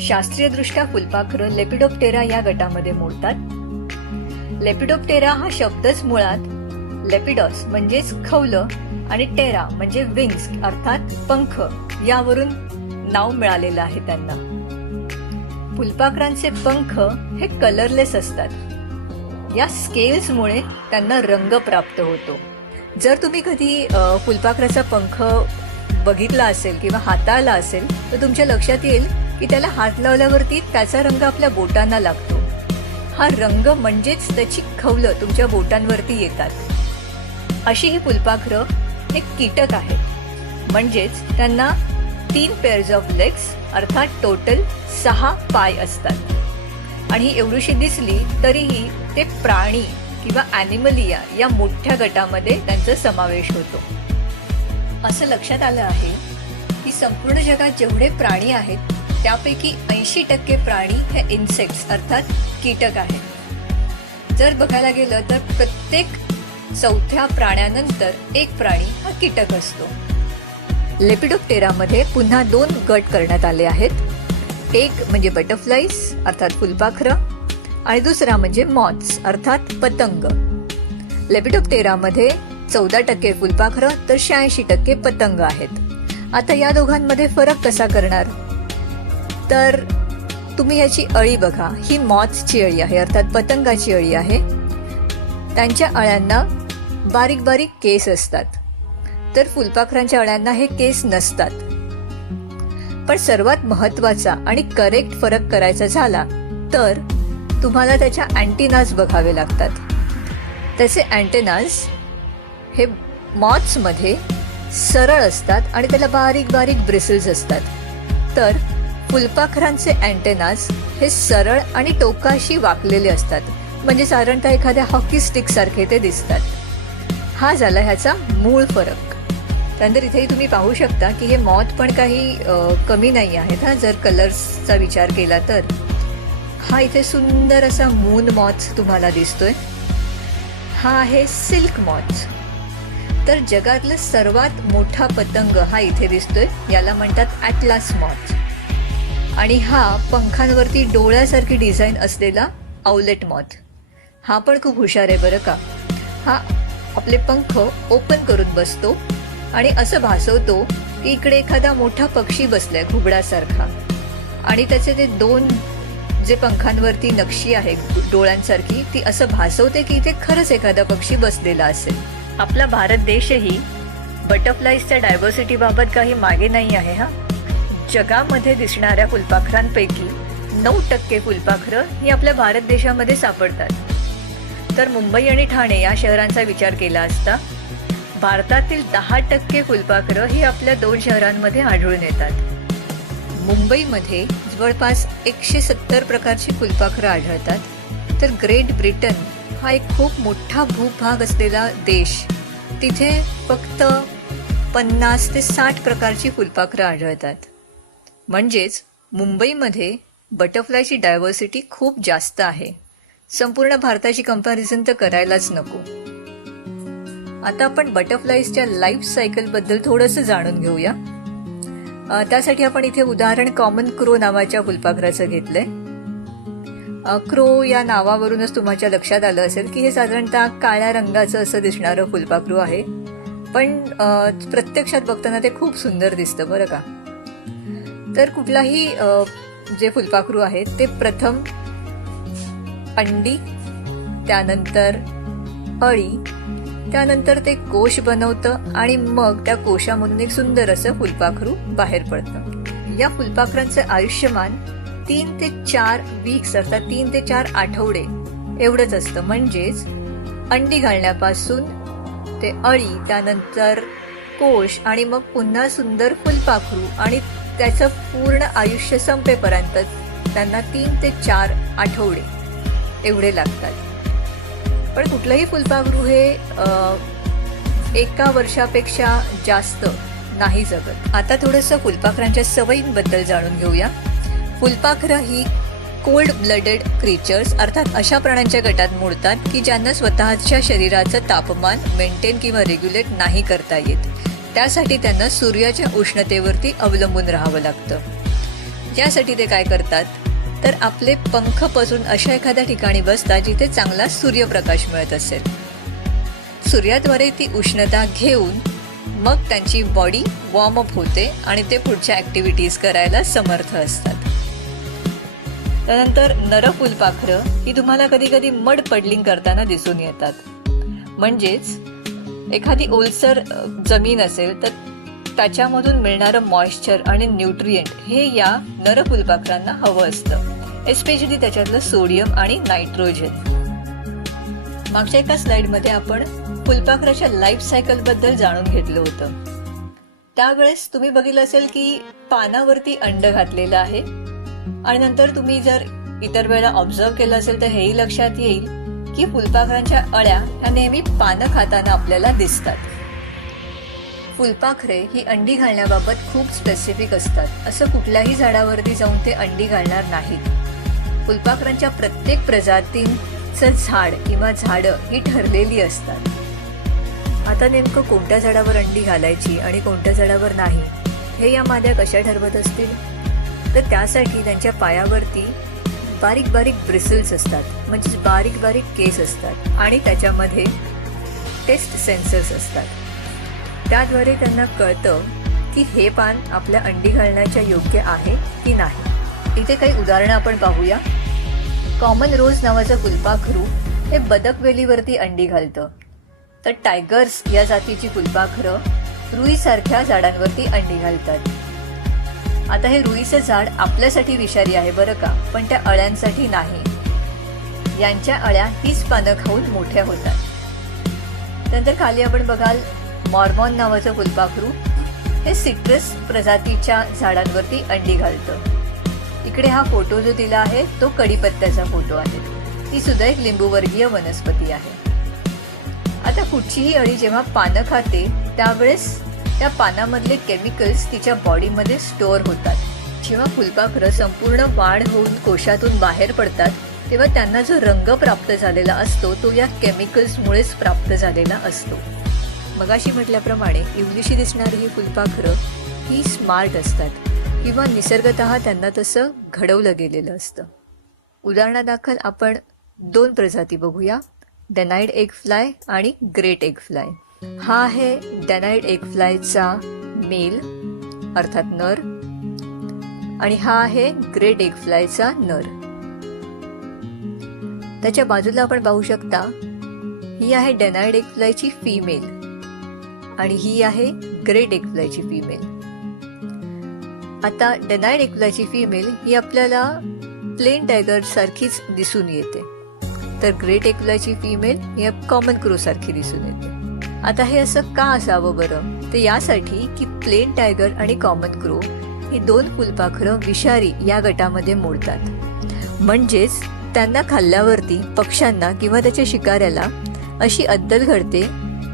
शास्त्रीयदृष्ट्या फुलपाखरं लेपिडोप्टेरा या गटामध्ये मोडतात. लेपिडोप्टेरा हा शब्दच मुळात लेपिडॉस म्हणजेच खवलं आणि टेरा म्हणजे विंग्स अर्थात पंख यावरून नाव मिळालेलं आहे त्यांना. फुलपाखरांचे पंख हे कलरलेस असतात. या स्केल्समुळे त्यांना रंग प्राप्त होतो. जर तुम्ही कधी फुलपाखराचा पंख बघितला असेल किंवा हाताळला असेल तर तुमच्या लक्षात येईल की त्याला हात लावल्यावरती त्याचा रंग आपल्या बोटांना लागतो. हा रंग म्हणजेच त्याची खवलं तुमच्या बोटांवरती येतात. अशी ही फुलपाखरं हे कीटक आहेत. म्हणजेच त्यांना 3 पेअर्स ऑफ लेग्स अर्थात टोटल 6 पाय असतात. आणि ही एवढीशी दिसली तरीही ते प्राणी किंवा ॲनिमलिया या मोठ्या गटामध्ये त्यांचा समावेश होतो. असं लक्षात आलं आहे की संपूर्ण जगात जेवढे प्राणी आहेत त्यापैकी 80% प्राणी हे इन्सेक्ट्स अर्थात कीटक आहेत. जर बघायला गेलं तर प्रत्येक 4थ्या प्राण्यानंतर एक प्राणी हा कीटक असतो. लेपिडोप्टेरामध्ये पुन्हा 2 गट करण्यात आले आहेत. एक म्हणजे बटरफ्लाईज अर्थात फुलपाखरं आणि दुसरा म्हणजे मॉथ्स अर्थात पतंग. लेपिडोप्टेरामध्ये 14% फुलपाखरं तर 86% पतंग आहेत. आता या दोघांमध्ये फरक कसा करणार तर तुम्ही याची अळी बघा. ही मॉथ्सची अळी आहे अर्थात पतंगाची अळी आहे. त्यांच्या अळ्यांना बारीक बारीक केस असतात तर फुलपाखरांच्या अळ्यांना हे केस नसतात. पण सर्वात महत्वाचा आणि करेक्ट फरक करायचा झाला तर तुम्हाला त्याच्या अँटेनाज बघावे लागतात. त्याचे अँटेनाज हे मॉथ्समध्ये सरळ असतात आणि त्याला बारीक बारीक ब्रिसल्स असतात. तर फुलपाखरांचे अँटेनाज हे सरळ आणि टोकाशी वाकलेले असतात. म्हणजे साधारणतः एखाद्या हॉकी स्टिक सारखे ते दिसतात. हा झाला ह्याचा मूळ फरक. त्यानंतर इथेही तुम्ही पाहू शकता की हे मॉथ पण काही कमी नाही आहेत हा. जर कलर्सचा विचार केला तर हा इथे सुंदर असा मून मॉथ तुम्हाला दिसतोय. हा आहे सिल्क मॉथ. तर जगातलं सर्वात मोठा पतंग हा इथे दिसतोय. याला म्हणतात ॲटलास मॉथ. आणि हा पंखांवरती डोळ्यासारखी डिझाईन असलेला आउलेट मॉथ. हा पण खूप हुशार आहे बरं का. हा आपले पंख ओपन करून बसतो आणि असं भासवतो की इकडे एखादा मोठा पक्षी बसलाय घुबडासारखा. आणि त्याचे ते 2 जे पंखांवरती नक्षी आहे डोळ्यांसारखी ती असं भासवते की इथे खरंच एखादा पक्षी बसलेला असेल. आपला भारत देशही बटरफ्लाईजच्या डायव्हर्सिटीबाबत काही मागे नाही आहे हा. जगामध्ये दिसणाऱ्या फुलपाखरांपैकी 9% फुलपाखरं ही आपल्या भारत देशामध्ये सापडतात. तर मुंबई आणि ठाणे या शहरांचा विचार केला असता भारतातील 10% फुलपाखरं ही आपल्या 2 शहरांमध्ये आढळून येतात. मुंबईमध्ये जवळपास 170 प्रकारची फुलपाखरं आढळतात. तर ग्रेट ब्रिटन हा एक खूप मोठा भूभाग असलेला देश. तिथे फक्त 50 ते 60 प्रकारची फुलपाखरं आढळतात. म्हणजेच मुंबईमध्ये बटरफ्लायची डायव्हर्सिटी खूप जास्त आहे. संपूर्ण भारताची कंपॅरिझन तर करायलाच नको. आता आपण बटरफ्लाईजच्या लाईफ सायकलबद्दल थोडंसं जाणून घेऊया. त्यासाठी आपण इथे उदाहरण कॉमन क्रो नावाच्या फुलपाखराचं घेतलंय. क्रो या नावावरूनच तुमच्या लक्षात आलं असेल की हे साधारणतः काळ्या रंगाचं असं दिसणारं फुलपाखरू आहे. पण प्रत्यक्षात बघताना ते खूप सुंदर दिसतं बरं का. तर कुठलाही जे फुलपाखरू आहेत ते प्रथम अंडी, त्यानंतर अळी, त्यानंतर ते कोश बनवतं आणि मग त्या कोशामधून एक सुंदर असं फुलपाखरू बाहेर पडतं. या फुलपाखरांचं आयुष्यमान 3 ते 4 वीक्स अर्थात 3 ते 4 आठवडे एवढंच असतं. म्हणजेच अंडी घालण्यापासून ते अळी, त्यानंतर कोश आणि मग पुन्हा सुंदर फुलपाखरू आणि त्याचं पूर्ण आयुष्य संपेपर्यंत त्यांना 3 ते 4 आठवडे एवढे लागतात. पण कुठलंही फुलपाखरू हे 1 वर्षापेक्षा जास्त नाही जगत. आता थोडंसं फुलपाखरांच्या सवयींबद्दल जाणून घेऊया. फुलपाखरं ही कोल्ड ब्लडेड क्रीचर्स अर्थात अशा प्राण्यांच्या गटात मोडतात की ज्यांना स्वतःच्या शरीराचं तापमान मेंटेन किंवा रेग्युलेट नाही करता येत. त्यासाठी त्यांना सूर्याच्या उष्णतेवरती अवलंबून राहावं लागतं. यासाठी ते काय करतात तर आपले पंख पसरून अशा एखाद्या ठिकाणी बसतात जिथे चांगला सूर्यप्रकाश मिळत असेल. सूर्याद्वारे ती उष्णता घेऊन मग त्यांची बॉडी वॉर्मअप होते आणि ते पुढच्या ॲक्टिव्हिटीज करायला समर्थ असतात. त्यानंतर नर फुलपाखरं ही तुम्हाला कधी कधी मड पडलिंग करताना दिसून येतात. म्हणजेच एखादी ओलसर जमीन असेल तर त्याच्यामधून मिळणारं मॉइश्चर आणि न्यूट्रिएंट हे या नर फुलपाखरांना हवं असतं, एस्पेशली त्याच्यातलं सोडियम आणि नायट्रोजन. मागच्या एका स्लाइडमध्ये आपण फुलपाखराच्या लाईफ सायकल बद्दल जाणून घेतलं होतं. त्यावेळेस तुम्ही बघितलं असेल की पानावरती अंड घातलेलं आहे आणि नंतर तुम्ही जर इतर वेळेला ऑब्झर्व केलं असेल तर हेही लक्षात येईल की फुलपाखरांच्या अळ्या ह्या नेहमी पानं खाताना आपल्याला दिसतात. फुलपाखरे ही अंडी घालण्याबाबत खूप स्पेसिफिक असतात. असं कुठल्याही झाडावरती जाऊन ते अंडी घालणार नाहीत. फुलपाखरांच्या प्रत्येक प्रजातींचं झाड किंवा झाडं ही ठरलेली असतात. आता नेमकं कोणत्या झाडावर अंडी घालायची आणि कोणत्या झाडावर नाही हे या माद्या कशा ठरवत असतील तर त्यासाठी त्यांच्या पायावरती बारीक बारीक ब्रिसल्स असतात, म्हणजे बारीक बारीक केस असतात आणि त्याच्यामध्ये टेस्ट सेन्सर्स असतात. त्याद्वारे त्यांना कळतं की हे पान आपल्या अंडी घालण्याच्या योग्य आहे की नाही. इथे काही उदाहरणं आपण पाहूया. कॉमन रोज नावाचं फुलपाखरू हे बदकवेलीवरती अंडी घालतं. तर टायगर्स या जातीची फुलपाखरं रुईसारख्या झाडांवरती अंडी घालतात. आता हे रुईचं झाड आपल्यासाठी विषारी आहे बरं का, पण त्या अळ्यांसाठी नाही. यांच्या अळ्या हीच पानं खाऊन मोठ्या होतात. नंतर खाली आपण बघाल मॉर्मॉन नावाचं फुलपाखरू हे सिट्रस प्रजातीच्या झाडांवरती अंडी घालतं. इकडे हा फोटो जो दिला आहे तो कढीपत्त्याचा फोटो आहे. ती सुद्धा एक लिंबूवर्गीय वनस्पती आहे. आता कुठचीही अळी जेव्हा पानं खाते त्यावेळेस त्या पानामधले केमिकल्स तिच्या बॉडीमध्ये स्टोअर होतात. जेव्हा फुलपाखरं संपूर्ण वाढ होऊन कोशातून बाहेर पडतात तेव्हा त्यांना जो रंग प्राप्त झालेला असतो तो या केमिकल्समुळेच प्राप्त झालेला असतो. मगाशी म्हटल्याप्रमाणे इवलीशी दिसणारी ही फुलपाखरं ही स्मार्ट असतात किंवा निसर्गतः त्यांना तसं घडवलं गेलेलं असतं. उदाहरणादाखल आपण 2 प्रजाती बघूया, डेनाइड एग फ्लाय आणि ग्रेट एग फ्लाय. हा आहे डेनाइड एग फ्लायचा मेल अर्थात नर आणि हा आहे ग्रेट एग फ्लायचा नर. त्याच्या बाजूला आपण पाहू शकता ही आहे डेनाइड एग फ्लायची फिमेल आणि ही आहे ग्रेट एग फ्लायची फिमेल. आता डेनाइड एग फ्लायची फिमेल ही आपल्याला प्लेन टायगर सारखीच दिसून येते, तर ग्रेट एग फ्लायची फिमेल ही कॉमन क्रो सारखी दिसून येते. आता हे असं का असावं बरं, तर यासाठी की प्लेन टायगर आणि कॉमन क्रो ही 2 फुलपाखरं विषारी या गटामध्ये मोडतात. म्हणजेच त्यांना खाल्ल्यावरती पक्ष्यांना किंवा त्याच्या शिकाऱ्याला अशी अद्दल घडते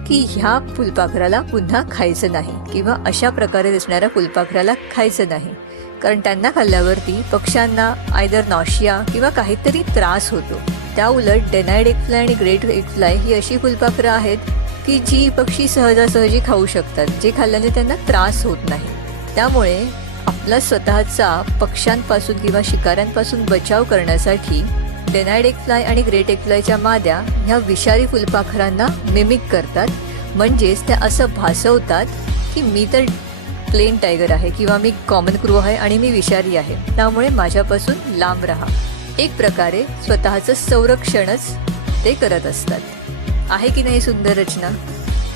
की ह्या फुलपाखराला पुन्हा खायचं नाही किंवा अशा प्रकारे दिसणाऱ्या फुलपाखराला खायचं नाही, कारण त्यांना खाल्ल्यावरती पक्ष्यांना आयदर नॉशिया किंवा काहीतरी त्रास होतो. त्या उलट डेनाइड एग फ्लाय आणि ग्रेट एग फ्लाय ही अशी फुलपाखरं आहेत की जी पक्षी सहजासहजी खाऊ शकतात, जे खाल्ल्याने त्यांना त्रास होत नाही. त्यामुळे आपला स्वतःचा पक्ष्यांपासून किंवा शिकाऱ्यांपासून बचाव करण्यासाठी डेनाइड एग फ्लाय आणि ग्रेट एग फ्लायच्या माद्या ह्या विषारी फुलपाखरांना मिमिक करतात. म्हणजेच त्या असं भासवतात की मी तर प्लेन टायगर आहे किंवा मी कॉमन क्रो आहे आणि मी विषारी आहे, त्यामुळे माझ्यापासून लांब राहा. एक प्रकारे स्वतःचं संरक्षणच ते करत असतात. आहे की नाही सुंदर रचना.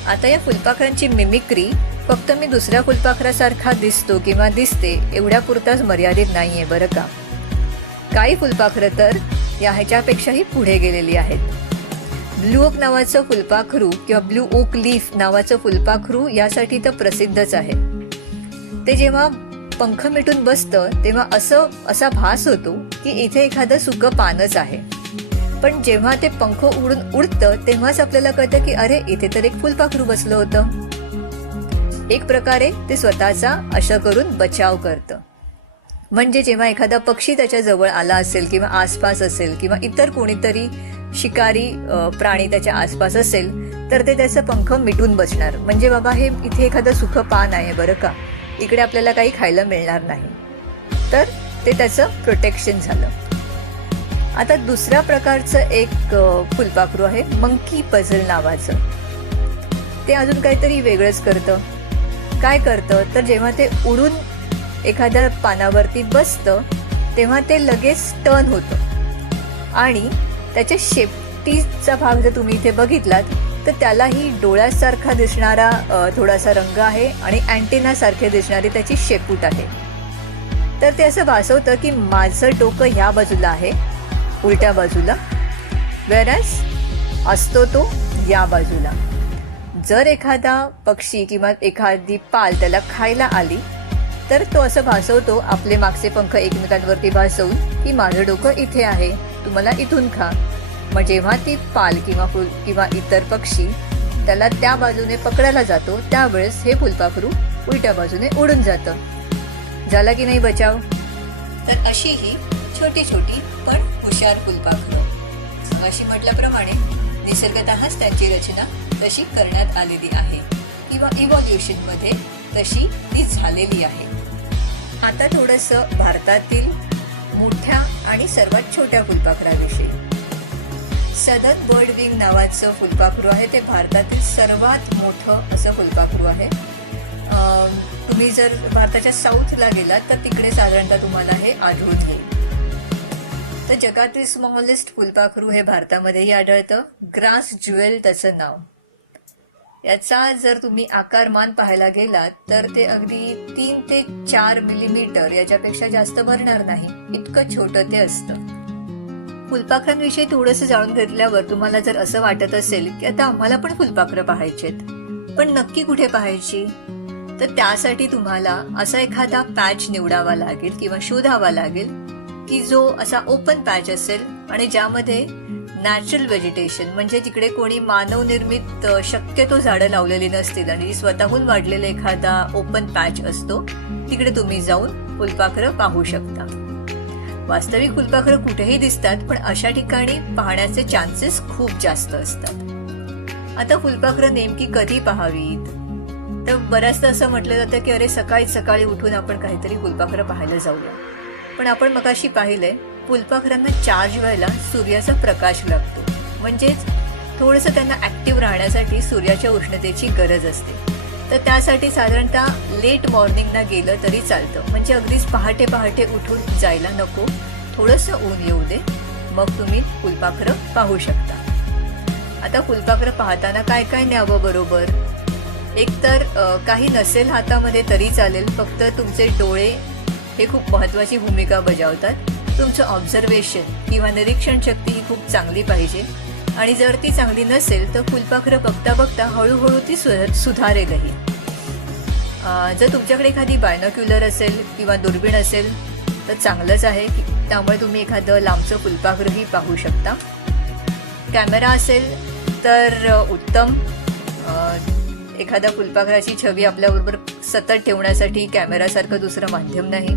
आता या फुलपाखरांची मिमिक्री फक्त मी दुसऱ्या फुलपाखरासारखा दिसतो किंवा दिसते एवढ्या पुरताच मर्यादित नाहीये बरं का. काही फुलपाखरं तर या ह्याच्यापेक्षाही पुढे गेलेली आहेत. ब्लू ओक नावाचं फुलपाखरू किंवा ब्लू ओक लीफ नावाचं फुलपाखरू यासाठी तर प्रसिद्धच आहे. ते जेव्हा पंख मिटून बसतं तेव्हा असा भास होतो की इथे एखादं सुकं पानच आहे, पण जेव्हा ते पंख उडून उडतं तेव्हाच आपल्याला कळतं की अरे इथे तर एक फुलपाखरू बसलं होतं. एक प्रकारे ते स्वतःचा असं करून बचाव करतं. म्हणजे जेव्हा एखादा पक्षी त्याच्या जवळ आला असेल किंवा आसपास असेल किंवा इतर कोणीतरी शिकारी प्राणी त्याच्या आसपास असेल तर ते त्याचं पंख मिटून बसणार, म्हणजे बाबा हे इथे एखादं सुख पान आहे बरं का, इकडे आपल्याला काही खायला मिळणार नाही, तर ते त्याचं प्रोटेक्शन झालं. आता दुसऱ्या प्रकारचं एक फुलपाखरू आहे मंकी पझल नावाचं. ते अजून काहीतरी वेगळंच करतं. काय करतं तर जेव्हा ते उडून एखाद्या पानावरती बसतं तेव्हा ते लगेच टर्न होतं आणि त्याच्या शेपटीचा भाग जर तुम्ही इथे बघितलात तर त्यालाही डोळ्यासारखा दिसणारा थोडासा रंग आहे आणि अँटेना सारखे दिसणारी त्याची शेपूट आहे. तर ते असं भासवतं की माझं डोकं ह्या बाजूला आहे, उलट्या बाजूला, वेअरॅज असतो तो या बाजूला. जर एखादा पक्षी किंवा एखादी पाल त्याला खायला आली तर तो असं भासवतो आपले मागचे पंख एकमेकांवरती भासवून की माझं डोकं इथे आहे, तुम्हाला इथून खा. मग जेव्हा ती पाल किंवा फुल किंवा इतर पक्षी त्याला त्या बाजूने पकडायला जातो त्यावेळेस हे फुलपाखरू उलट्या बाजूने उडून जातं. झाला की नाही बचाव? तर अशी ही छोटी छोटी पण हुशार फुलपाखरू. मगाशी म्हटल्याप्रमाणे निसर्गतःच त्यांची रचना तशी करण्यात आलेली आहे किंवा इव्हॉल्युशनमध्ये तशी ती झालेली आहे. आता थोडंसं भारतातील मोठ्या आणि सर्वात छोट्या फुलपाखराविषयी. सदर्न बर्ड विंग नावाचं फुलपाखरू आहे. ते भारतातील सर्वात मोठं असं फुलपाखरू आहे. तुम्ही जर भारताच्या साऊथला गेलात तर तिकडे साधारणतः तुम्हाला हे आढळून येईल. तर जगातील स्मॉलेस्ट फुलपाखरू हे भारतामध्येही आढळतं. ग्रास ज्युएल त्याचं नाव. याचा जर तुम्ही आकारमान पाहायला गेलात तर ते अगदी 3 ते 4 मिलीमीटर याच्यापेक्षा जास्त भरणार नाही, इतकं छोटं ते असतं. फुलपाखरांविषयी थोडंसं जाणून घेतल्यावर तुम्हाला जर असं वाटत असेल की आता आम्हाला पण फुलपाखरं पाहायचेत, पण नक्की कुठे पाहायची, तर त्यासाठी तुम्हाला असा एखादा पॅच निवडावा लागेल किंवा शोधावा लागेल की जो असा ओपन पॅच असेल आणि ज्यामध्ये नॅचरल व्हेजिटेशन म्हणजे तिकडे कोणी मानवनिर्मित शक्यतो झाडं लावलेली नसतील आणि स्वतःहून वाढलेला एखादा ओपन पॅच असतो, तिकडे तुम्ही जाऊन फुलपाखरं पाहू शकता. वास्तविक फुलपाखरं कुठेही दिसतात, पण अशा ठिकाणी पाहण्याचे चान्सेस खूप जास्त असतात. आता फुलपाखरं नेमकी कधी पाहावीत, तर बऱ्याचदा असं म्हटलं जातं की अरे सकाळी उठून आपण काहीतरी फुलपाखरं पाहायला जाऊया. पण आपण मगाशी पाहिलंय फुलपाखरांना चार्ज व्हायला सूर्याचा प्रकाश लागतो, म्हणजेच थोडंसं त्यांना ऍक्टिव्ह राहण्यासाठी सूर्याच्या उष्णतेची गरज असते. तर त्यासाठी साधारणतः लेट मॉर्निंगला गेलं तरी चालतं, म्हणजे अगदीच पहाटे उठून जायला नको, थोडंसं ऊन येऊ दे, मग तुम्ही फुलपाखरं पाहू शकता. आता फुलपाखरं पाहताना काय काय न्यावं बरोबर? एकतर काही नसेल हातामध्ये तरी चालेल, फक्त तुमचे डोळे हे खूप महत्त्वाची भूमिका बजावतात. तुमचं ऑब्झर्वेशन किंवा निरीक्षण शक्ती ही खूप चांगली पाहिजे आणि जर ती चांगली नसेल तर फुलपाखरं बघता हळूहळू ती सुधारेलही. जर तुमच्याकडे एखादी बायनोक्युलर असेल किंवा दुर्बीण असेल तर चांगलंच आहे, त्यामुळे तुम्ही एखादं लांबचं फुलपाखरंही पाहू शकता. कॅमेरा असेल तर उत्तम. एखाद्या फुलपाखराची छवी आपल्याबरोबर सतत ठेवण्यासाठी कॅमेरासारखं दुसरं माध्यम नाही.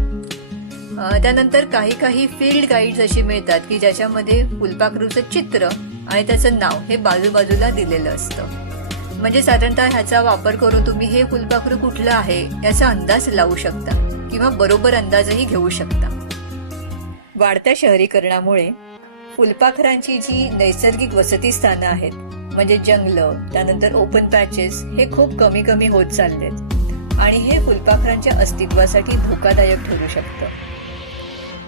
त्यानंतर काही फील्ड गाईड्स अशी मिळतात की ज्याच्यामध्ये फुलपाखरूचं चित्र आणि त्याचं नाव हे बाजूबाजूला दिलेलं असतं, म्हणजे साधारणतः ह्याचा वापर करून तुम्ही हे फुलपाखरू कुठलं आहे याचा अंदाज लावू शकता किंवा बरोबर अंदाजही घेऊ शकता. वाढत्या शहरीकरणामुळे फुलपाखरांची जी नैसर्गिक वसती स्थानं आहेत म्हणजे जंगलं, त्यानंतर ओपन पॅचेस हे खूप कमी होत चाललेत आणि हे फुलपाखरांच्या अस्तित्वासाठी धोकादायक ठरू शकतं.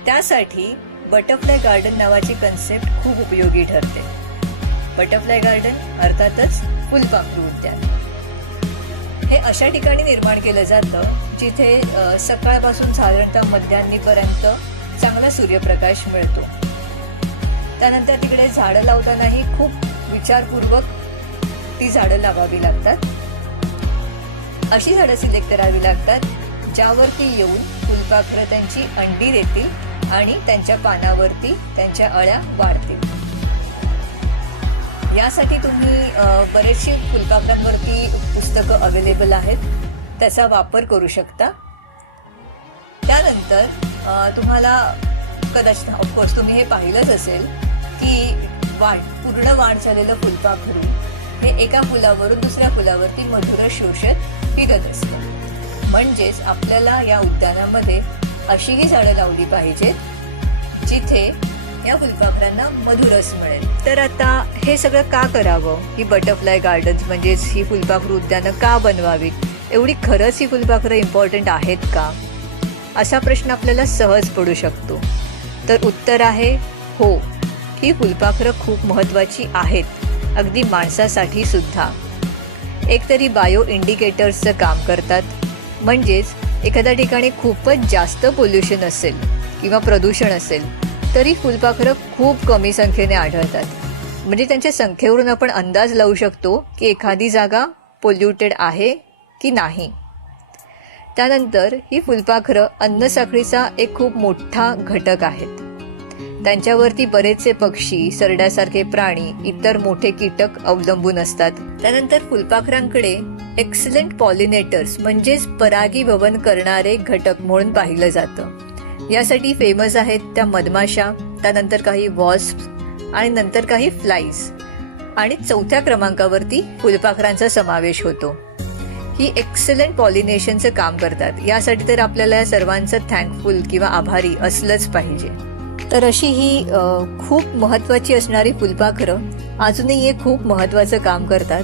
त्यासाठी बटरफ्लाय गार्डन नावाची कन्सेप्ट खूप उपयोगी ठरते. बटरफ्लाय गार्डन अर्थातच फुलपाखरू उद्यान हे अशा ठिकाणी निर्माण केलं जातं जिथे सकाळपासून साधारणतः मध्यान्हीपर्यंत चांगला सूर्यप्रकाश मिळतो. त्यानंतर तिकडे झाडं लावतानाही खूप विचारपूर्वक ती झाडं लावावी लागतात. अशी झाडं सिलेक्ट करावी लागतात ज्यावरती येऊन फुलपाखरं त्यांची अंडी देतील आणि त्यांच्या पानावरती त्यांच्या अळ्या वाढतील. यासाठी तुम्ही बरेचसे फुलपाखरांवरती पुस्तकं अवेलेबल आहेत, त्याचा वापर करू शकता. त्यानंतर तुम्हाला कदाचित ऑफकोर्स तुम्ही हे पाहिलंच असेल की पूर्ण वाढ झालेलं फुलपाखरू हे एका फुलावरून दुसऱ्या फुलावरती मधुर शोषत फिरत असतं. म्हणजेच आपल्याला या उद्यानामध्ये अशीही झाडं लावली पाहिजेत जिथे या फुलपाखरांना मधुरस मिळेल. तर आता हे सगळं का करावं? ही बटरफ्लाय गार्डन्स म्हणजेच ही फुलपाखरू उद्यानं का बनवावीत? एवढी खरंच ही फुलपाखरं इम्पॉर्टंट आहेत का? असा प्रश्न आपल्याला सहज पडू शकतो. तर उत्तर आहे हो, ही फुलपाखरं खूप महत्त्वाची आहेत, अगदी माणसासाठी सुद्धा. एकतरी बायो इंडिकेटर्सचं काम करतात. म्हणजेच एखाद्या ठिकाणी खूपच जास्त पोल्युशन असेल किंवा प्रदूषण असेल तरी फुलपाखरं खूप कमी संख्येने आढळतात. म्हणजे त्यांच्या संख्येवरून आपण अंदाज लावू शकतो की एखादी जागा पोल्युटेड आहे की नाही. त्यानंतर ही फुलपाखरं अन्नसाखळीचा एक खूप मोठा घटक आहेत. त्यांच्यावरती बरेचसे पक्षी, सरड्यासारखे प्राणी, इतर मोठे कीटक अवलंबून असतात. त्यानंतर फुलपाखरांकडे एक्सलंट पॉलिनेटर्स म्हणजेच परागीभवन करणारे घटक म्हणून पाहिलं जातं. यासाठी फेमस आहेत त्या मधमाशा, त्यानंतर काही वॉस्प आणि नंतर काही फ्लाईज आणि 4थ्या क्रमांकावरती फुलपाखरांचा समावेश होतो. ही एक्सलंट पॉलिनेशनचं काम करतात. यासाठी तर आपल्याला या सर्वांचं थँकफुल किंवा आभारी असलंच पाहिजे. तर अशी ही खूप महत्त्वाची असणारी फुलपाखरं अजूनही एक खूप महत्त्वाचं काम करतात,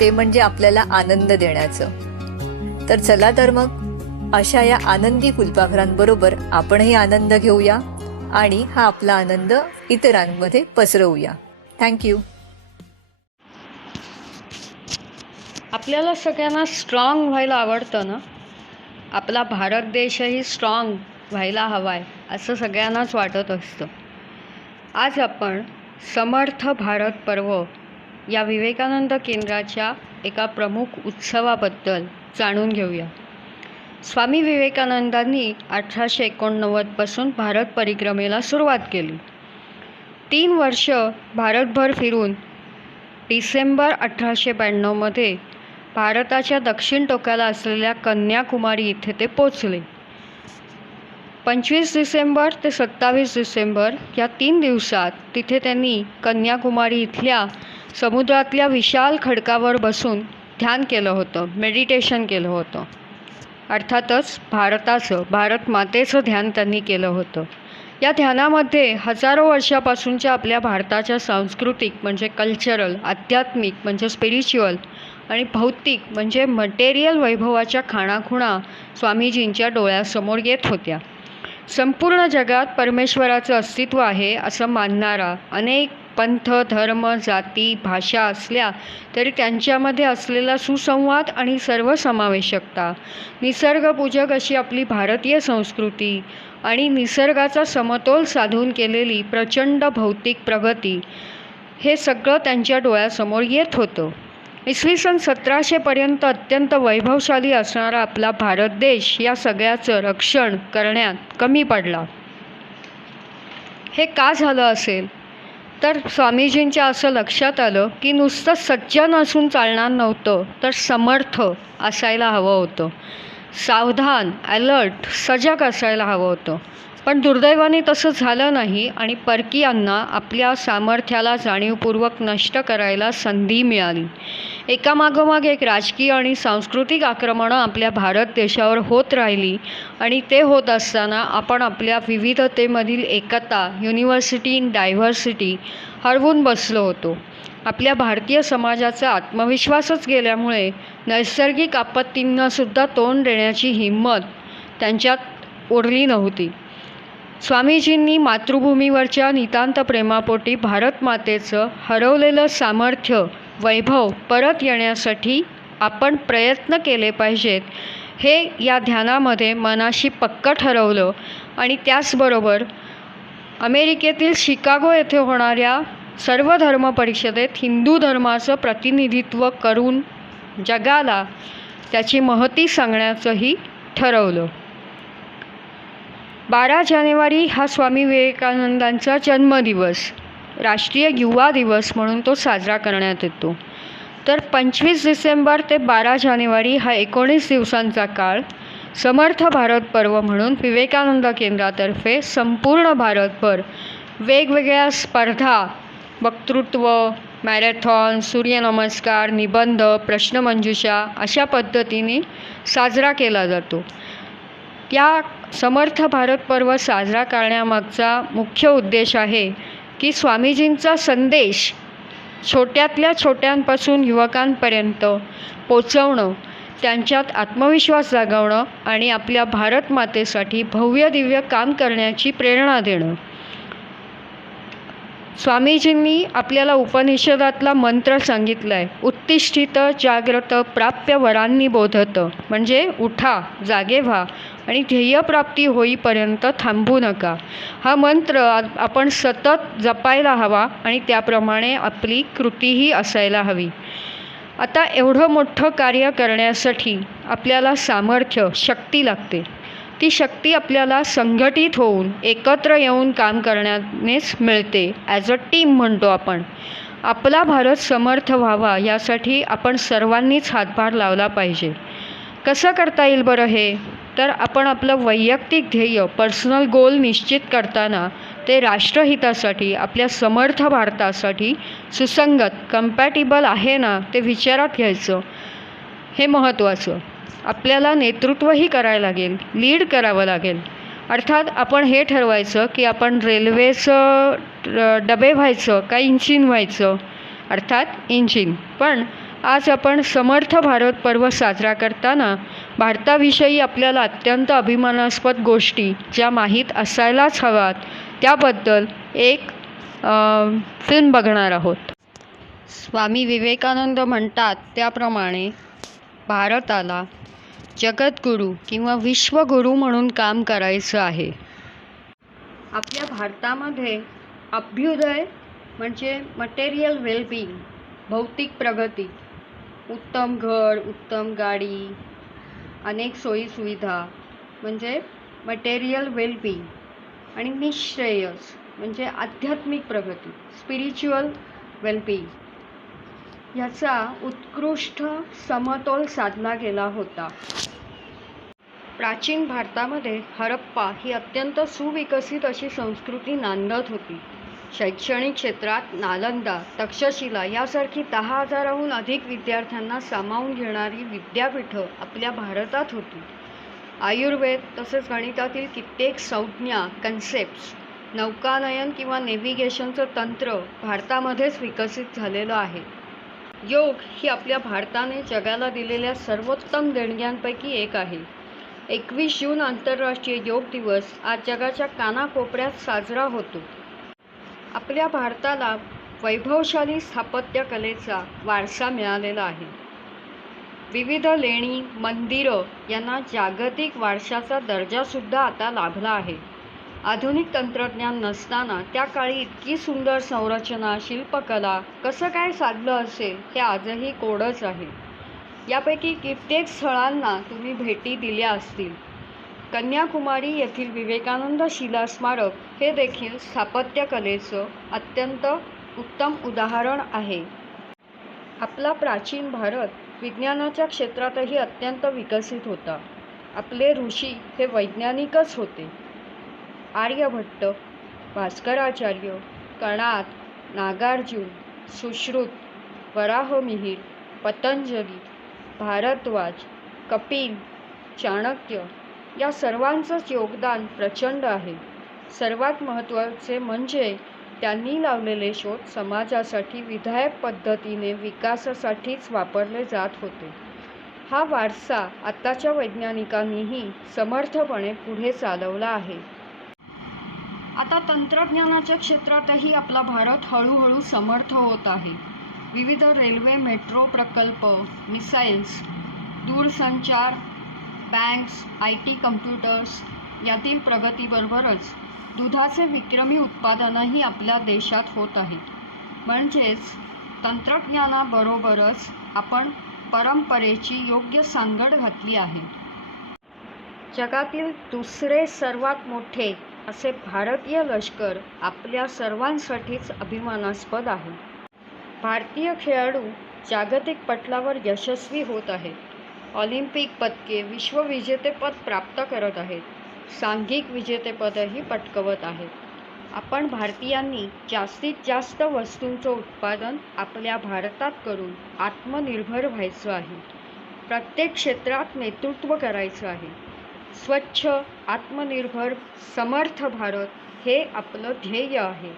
ते म्हणजे आपल्याला आनंद देण्याचं. तर चला तर मग अशा या आनंदी फुलपाखरांबरोबर आपणही आनंद घेऊया आणि हा आपला आनंद इतरांमध्ये पसरवूया. थँक्यू. आपल्याला सगळ्यांना स्ट्रॉंग व्हायला आवडतं ना. आपला भारत देशही स्ट्रॉंग व्हायला हवा आहे असं सगळ्यांनाच वाटत असतं. आज आपण समर्थ भारत पर्व या विवेकानंद केंद्राच्या एका प्रमुख उत्सवाबद्दल जाणून घेऊया. स्वामी विवेकानंदांनी 1889पासून भारत परिक्रमेला सुरुवात केली. 3 वर्ष भारतभर फिरून डिसेंबर 1892मध्ये भारताच्या दक्षिण टोकाला असलेल्या कन्याकुमारी इथे ते पोचले. 25 डिसेंबर ते 27 डिसेंबर या 3 दिवसात तिथे त्यांनी कन्याकुमारी इथल्या समुद्रातल्या विशाल खडकावर बसून ध्यान केलं होतं, मेडिटेशन केलं होतं. अर्थातच भारत मातेचं ध्यान त्यांनी केलं होतं. या ध्यानामध्ये हजारो वर्षापासूनच्या आपल्या भारताच्या सांस्कृतिक म्हणजे कल्चरल, आध्यात्मिक म्हणजे स्पिरिच्युअल आणि भौतिक म्हणजे मटेरियल वैभवाच्या खाणाखुणा स्वामीजींच्या डोळ्यासमोर येत होत्या. संपूर्ण जगात परमेश्वराचं अस्तित्व आहे असं मानणारा अनेक पंथ, धर्म, जाती, भाषा असल्या तरी त्यांच्यामध्ये असलेला सुसंवाद आणि सर्वसमावेशकता, निसर्गपूजक अशी आपली भारतीय संस्कृती आणि निसर्गाचा समतोल साधून केलेली प्रचंड भौतिक प्रगती, हे सगळं त्यांच्या डोळ्यासमोर येत होतं. इसवी सन 1700पर्यंत अत्यंत वैभवशाली असणारा आपला भारत देश या सगळ्याचं रक्षण करण्यात कमी पडला. हे का झालं असेल? तर स्वामीजींच्या असं लक्षात आलं की नुसतं सज्जन असून चालणार नव्हतं, तर समर्थ असायला हवं होतं, सावधान, अलर्ट, सजग असायला हवं होतं. पण दुर्दैवाने तसं झालं नाही आणि परकीयांना आपल्या सामर्थ्याला जाणीवपूर्वक नष्ट करायला संधी मिळाली. एकामागोमाग एक राजकीय आणि सांस्कृतिक आक्रमणं आपल्या भारत देशावर होत राहिली आणि ते होत असताना आपण आपल्या विविधतेमधील एकता, युनिव्हर्सिटी इन डायव्हर्सिटी हरवून बसलो होतो. आपल्या भारतीय समाजाचा आत्मविश्वासच गेल्यामुळे नैसर्गिक आपत्तींनासुद्धा तोंड देण्याची हिंमत त्यांच्यात उरली नव्हती. स्वामीजींनी मातृभूमीवरच्या नितांत प्रेमापोटी भारत मातेचं हरवलेलं सामर्थ्य, वैभव परत येण्यासाठी आपण प्रयत्न केले पाहिजेत हे या ध्यानामध्ये मनाशी पक्कं ठरवलं. आणि त्याचबरोबर अमेरिकेतील शिकागो येथे होणाऱ्या सर्व धर्म परिषदेत हिंदू धर्माचं प्रतिनिधित्व करून जगाला त्याची महती सांगण्याचंही ठरवलं. 12 जानेवारी हा स्वामी विवेकानंदांचा जन्मदिवस, राष्ट्रीय युवा दिवस म्हणून तो साजरा करण्यात येतो. तर 25 डिसेंबर ते 12 जानेवारी हा 19 दिवसांचा काळ समर्थ भारत पर्व म्हणून विवेकानंद केंद्रातर्फे संपूर्ण भारतभर वेगवेगळ्या स्पर्धा, वक्तृत्व, मॅरेथॉन, सूर्यनमस्कार, निबंध, प्रश्नमंजुषा अशा पद्धतीने साजरा केला जातो. या समर्थ भारत पर्व साजरा करण्यामागचा मुख्य उद्देश आहे की स्वामीजींचा संदेश छोट्यातल्या छोट्यांपासून युवकांपर्यंत पोचवणं, त्यांच्यात आत्मविश्वास जागवणं आणि आपल्या भारत मातेसाठी भव्य दिव्य काम करण्याची प्रेरणा देणं. स्वामीजींनी आपल्याला उपनिषदातला मंत्र सांगितला आहे, उत्तिष्ठित जाग्रत प्राप्य वरांनी बोधत, म्हणजे उठा, जागे व्हा आणि ध्येयप्राप्ती होईपर्यंत थांबू नका. हा मंत्र आपण सतत जपायला हवा आणि त्याप्रमाणे आपली कृतीही असायला हवी. आता एवढं मोठं कार्य करण्यासाठी आपल्याला सामर्थ्य, शक्ती लागते. ती शक्ती आपल्याला संघटित होऊन एकत्र येऊन काम करण्यानेच मिळते. ॲज अ टीम म्हणतो आपण. आपला भारत समर्थ व्हावा यासाठी आपण सर्वांनीच हातभार लावला पाहिजे. कसं करता येईल बरं हे? तर आपण आपलं वैयक्तिक ध्येय, पर्सनल गोल निश्चित करताना ते राष्ट्रहितासाठी, आपल्या समर्थ भारतासाठी सुसंगत, कम्पॅटिबल आहे ना ते विचारात घ्यायचं. हे महत्त्वाचं. आपल्याला नेतृत्वही करायला लागेल, लीड करावं लागेल. अर्थात आपण हे ठरवायचं की आपण रेल्वेचं डबे व्हायचं का इंजिन व्हायचं, अर्थात इंजिन. पण आज आपण समर्थ भारत पर्व साजरा करताना भारताविषयी आपल्याला अत्यंत अभिमानास्पद गोष्टी ज्या माहीत असायलाच हव्यात त्याबद्दल एक फिल्म बघणार आहोत. स्वामी विवेकानंद म्हणतात त्याप्रमाणे भारताला जगद्गुरू किंवा विश्वगुरू म्हणून काम करायचं आहे. आपल्या भारतामध्ये अभ्युदय म्हणजे मटेरियल वेलबिंग, भौतिक प्रगती, उत्तम घर, उत्तम गाडी, अनेक सोयीसुविधा म्हणजे मटेरियल वेलबिंग आणि निःश्रेयस म्हणजे आध्यात्मिक प्रगती, स्पिरिच्युअल वेलबिंग. याचा उत्कृष्ट समतोल साधला गेला होता. प्राचीन भारतामध्ये हरप्पा ही अत्यंत सुविकसित अशी संस्कृती नांदत होती. शैक्षणिक क्षेत्रात नालंदा, तक्षशिला यासारखी 10,000हून अधिक विद्यार्थ्यांना सामावून घेणारी विद्यापीठं आपल्या भारतात होती. आयुर्वेद तसेच गणितातील कित्येक संज्ञा, कन्सेप्ट्स, नौकानयन किंवा नेव्हिगेशनचं तंत्र भारतामध्येच विकसित झालेलं आहे. योग ही आपल्या भारताने जगाला दिलेल्या सर्वोत्तम देणग्यांपैकी एक आहे. 21 जून आंतरराष्ट्रीय योग दिवस आज जगाच्या कानाकोपऱ्यात साजरा होतो. आपल्या भारताला वैभवशाली स्थापत्यकलेचा वारसा मिळालेला आहे. विविध लेणी, मंदिरं यांना जागतिक वारशाचा दर्जासुद्धा आता लाभला आहे. आधुनिक तंत्रज्ञान नसताना त्या काळी इतकी सुंदर संरचना, शिल्पकला कसं काय साधलं असेल हे आजही कोडच आहे. यापैकी कित्येक स्थळांना तुम्ही भेटी दिल्या असतील. कन्याकुमारी येथील विवेकानंद शिला स्मारक हे देखील स्थापत्यकलेचं अत्यंत उत्तम उदाहरण आहे. आपला प्राचीन भारत विज्ञानाच्या क्षेत्रातही अत्यंत विकसित होता. आपले ऋषी हे वैज्ञानिकच होते. आर्यभट्ट, भास्कराचार्य, कणाद, नागार्जुन, सुश्रुत, वराहमिहिर, पतंजली, भारद्वाज, कपिल, चाणक्य या सर्वांचंच योगदान प्रचंड आहे. सर्वात महत्त्वाचे म्हणजे त्यांनी लावलेले शोध समाजासाठी विधायक पद्धतीने विकासासाठीच वापरले जात होते. हा वारसा आताच्या वैज्ञानिकांनीही समर्थपणे पुढे चालवला आहे. आता तंत्रज्ञानाच्या क्षेत्रातही आपला भारत हळूहळू समर्थ होत आहे. विविध रेल्वे, मेट्रो प्रकल्प, मिसाईल्स, दूरसंचार, बँक्स, IT, कम्प्युटर्स यातील प्रगतीबरोबरच दुधाचे विक्रमी उत्पादनही आपल्या देशात होत आहे. म्हणजेच तंत्रज्ञानाबरोबरच आपण परंपरेची योग्य सांगड घातली आहे. जगातील दुसरे सर्वात मोठे असे भारतीय लष्कर आपल्या सर्वांसाठीच अभिमानास्पद आहे. भारतीय खेळाडू जागतिक पटलावर यशस्वी होत आहेत. ऑलिम्पिक पदके, विश्वविजेतेपद प्राप्त करत आहेत. सांघिक विजेतेपदही पटकवत आहेत. आपण भारतीयांनी जास्तीत जास्त वस्तूंचं उत्पादन आपल्या भारतात करून आत्मनिर्भर व्हायचं आहे. प्रत्येक क्षेत्रात नेतृत्व करायचं आहे. स्वच्छ, आत्मनिर्भर, समर्थ भारत हे आपलं ध्येय आहे.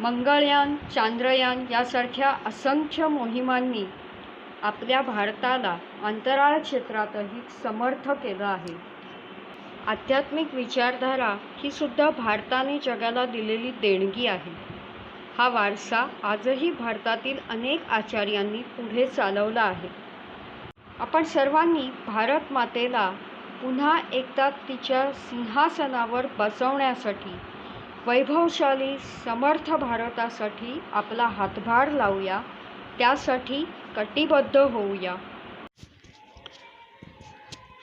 मंगळयान, चांद्रयान यासारख्या असंख्य मोहिमांनी आपल्या भारताला अंतराळ क्षेत्रातही समर्थ केलं आहे. आध्यात्मिक विचारधारा ही सुद्धा भारताने जगाला दिलेली देणगी आहे. हा वारसा आजही भारतातील अनेक आचार्यांनी पुढे चालवला आहे. आपण सर्वांनी भारत मातेला पुन्हा एकदा तिच्या सिंहासनावर बसवण्यासाठी, वैभवशाली समर्थ भारतासाठी आपला हातभार लावूया. त्यासाठी कटिबद्ध होऊया.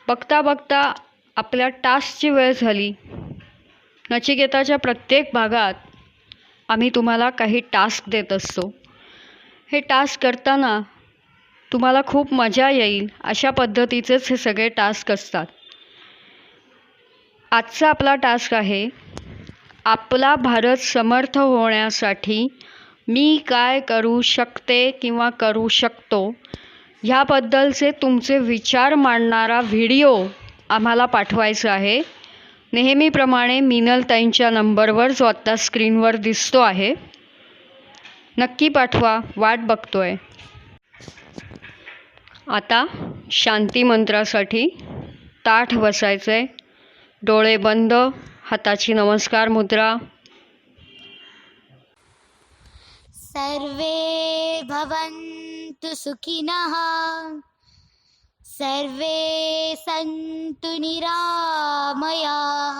बघता बघता आपल्या टास्कची वेळ झाली. नचिकेताच्या प्रत्येक भागात आम्ही तुम्हाला काही टास्क देत असतो. हे टास्क करताना तुम्हाला खूप मजा येईल अशा पद्धतीचेच हे सगळे टास्क असतात. आजचा आपला टास्क आहे, आपला भारत समर्थ होण्यासाठी मी काय करू शकते किंवा करू शकतो ह्याबद्दलचे तुमचे विचार मांडणारा व्हिडिओ आम्हाला पाठवायचा आहे. नेहमीप्रमाणे मिनलताईंच्या नंबरवर जो आत्ता स्क्रीनवर दिसतो आहे. नक्की पाठवा, वाट बघतोय. आता शांती मंत्रासाठी ताठ बसायचं आहे. डोळे बंद, हाताची नमस्कार मुद्रा. सर्वे भवन्तु सुखिनः, सर्वे सन्तु निरामयाः,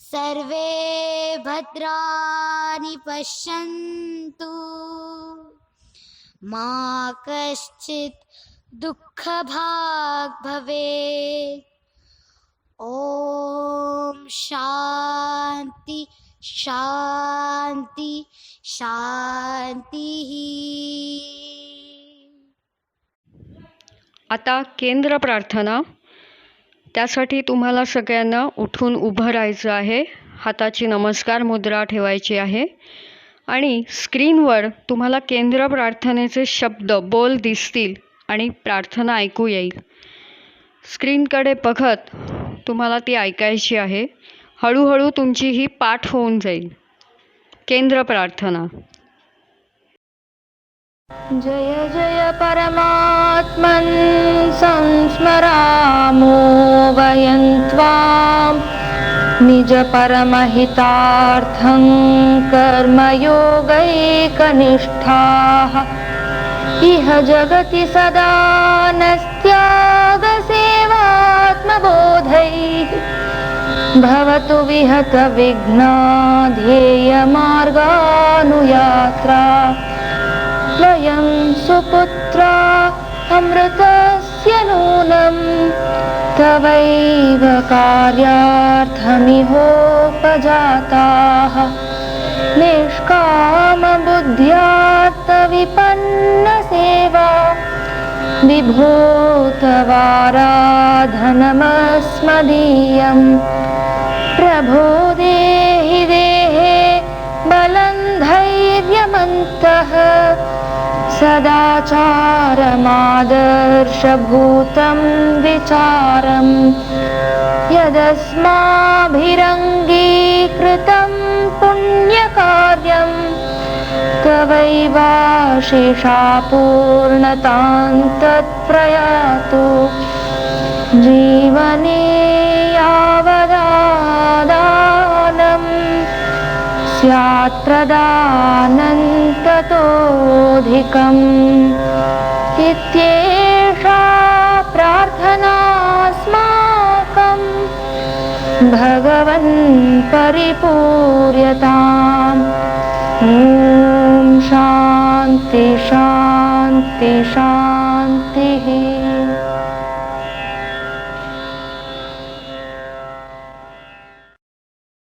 सर्वे भद्राणि पश्यन्तु, मा कश्चित् दुःखभाग् भवेत्. ॐ शान्ति शान्ति शान्तिः. आता केंद्र प्रार्थना. त्यासाठी तुम्हाला सगळ्यांना उठून उभं राहायचं आहे. हाताची नमस्कार मुद्रा ठेवायची आहे आणि स्क्रीनवर तुम्हाला केंद्र प्रार्थनेचे शब्द, बोल दिसतील आणि प्रार्थना ऐकू येईल. स्क्रीनकडे बघत तुम्हाला ती ऐकायची आहे. हळूहळू तुमची ही पाठ होऊन जाईल. केंद्र प्रार्थना. जय जय परमात्मन् संस्मरामो वयं त्वां निज परमहितार्थं कर्मयोगैकनिष्ठाः इह जगति सदा नस्त्यागसेवात्मबोधैः भवतु विहत विघ्ना ध्येयमार्गानुयात्रा. वयं सुपुत्रा अमृतस्य नूनं तवैव कार्यार्थमिहोपजाताः निष्कामबुद्ध्या विपन्नसेवा विभो तवाराधनमस्मदीयं. प्रभो देहि देहे बलं धैर्यमन्तः सदाचारमादर्शभूतं विचारं यदस्माभिरङ्गीकृतं पुण्यकार्यं तवैवाशिषा पूर्णतां तत्प्रयातु. जीवने यावदादानं स्यात् प्रदानं ततोऽधिकम् इत्येषा प्रार्थनास्माकं भगवन् परिपूर्यताम्. ॐ शान्ति शान्ति शान्ति.